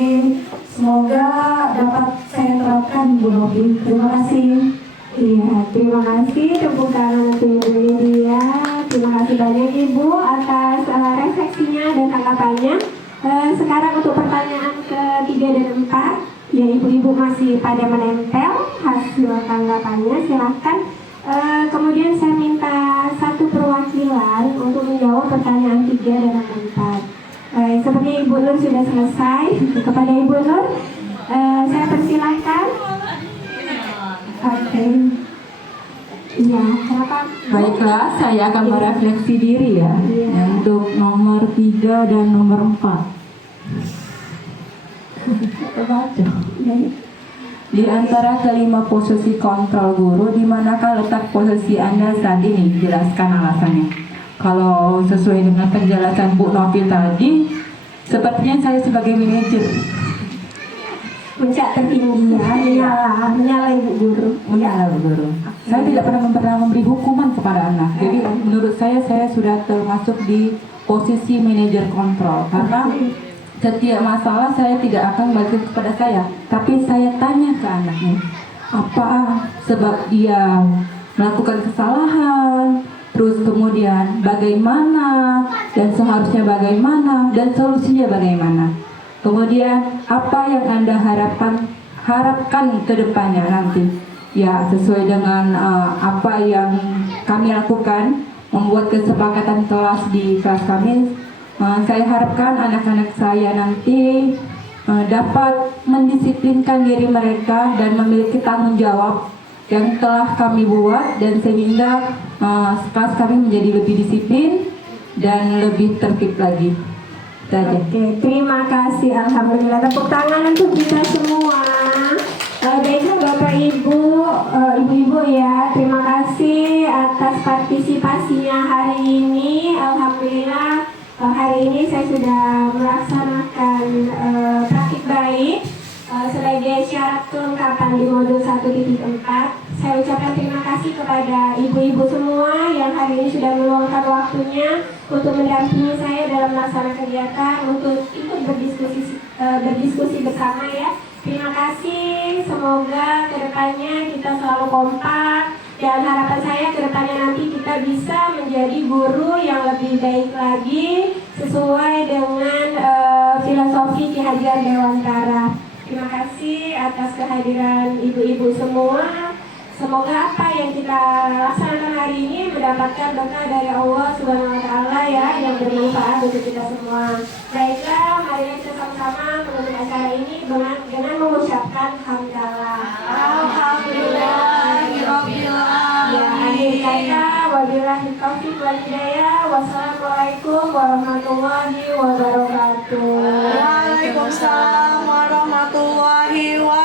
Semoga dapat saya terapkan, Bu Novi. Terima kasih. Iya, terima kasih. Tepuk tangan untuk Ibu Lydia. Terima kasih banyak Ibu atas refleksinya dan tanggapannya. Sekarang untuk pertanyaan ketiga dan empat, ya Ibu-Ibu masih pada menempel hasil tanggapannya, silahkan. Kemudian saya minta satu perwakilan untuk menjawab pertanyaan 3 dan 4. Sepertinya Ibu Nur sudah selesai. Kepada Ibu Nur, saya persilahkan. Oke. Iya, kenapa? Baiklah, saya akan merefleksi diri ya. Iya. Untuk nomor 3 dan nomor 4. Di antara kelima posisi kontrol guru, di manakah letak posisi Anda saat ini? Jelaskan alasannya. Kalau sesuai dengan penjelasan Bu Novi tadi, sepertinya saya sebagai manajer. Puncak tertinggi ya, menyala Ibu Guru. Menyala Bu Guru. Saya tidak pernah memberi hukuman kepada anak. Jadi menurut saya sudah termasuk di posisi manajer kontrol. Karena setiap masalah saya tidak akan balik kepada saya, tapi saya tanya ke anaknya, apa sebab dia melakukan kesalahan, terus kemudian bagaimana, dan seharusnya bagaimana, dan solusinya bagaimana. Kemudian apa yang Anda harapkan ke depannya nanti. Ya, sesuai dengan apa yang kami lakukan, membuat kesepakatan kelas di kelas kami. Saya harapkan anak-anak saya nanti dapat mendisiplinkan diri mereka dan memiliki tanggung jawab yang telah kami buat, dan sehingga kelas kami menjadi lebih disiplin dan lebih tertib lagi. Oke, terima kasih. Alhamdulillah, tepuk tangan untuk kita semua. Baiklah Bapak Ibu, Ibu-Ibu ya, terima kasih atas partisipasinya hari ini. Alhamdulillah, hari ini saya sudah melaksanakan praktik baik sebagai syarat kelengkapan di modul 1.4. Saya ucapkan terima kasih kepada ibu-ibu semua yang hari ini sudah meluangkan waktunya untuk mendampingi saya dalam melaksanakan kegiatan, untuk ikut berdiskusi bersama ya. Terima kasih, semoga kedepannya kita selalu kompak, dan harapan saya kedepannya nanti kita bisa menjadi guru yang lebih baik lagi sesuai dengan filosofi Ki Hajar Dewantara. Terima kasih atas kehadiran ibu-ibu semua. Semoga apa yang kita laksanakan hari ini mendapatkan berkah dari Allah Subhanahu wa Ta'ala ya, yang bermanfaat untuk kita semua. Baiklah, mari kita sama-sama menutup acara ini dengan mengucapkan hamdalah. Alhamdulillahirabbil alamin. Ya, akhir kata, wabillahi taufiq wal hidayah. Wassalamualaikum warahmatullahi wabarakatuh. Waalaikumsalam warahmatullahi wabarakatuh.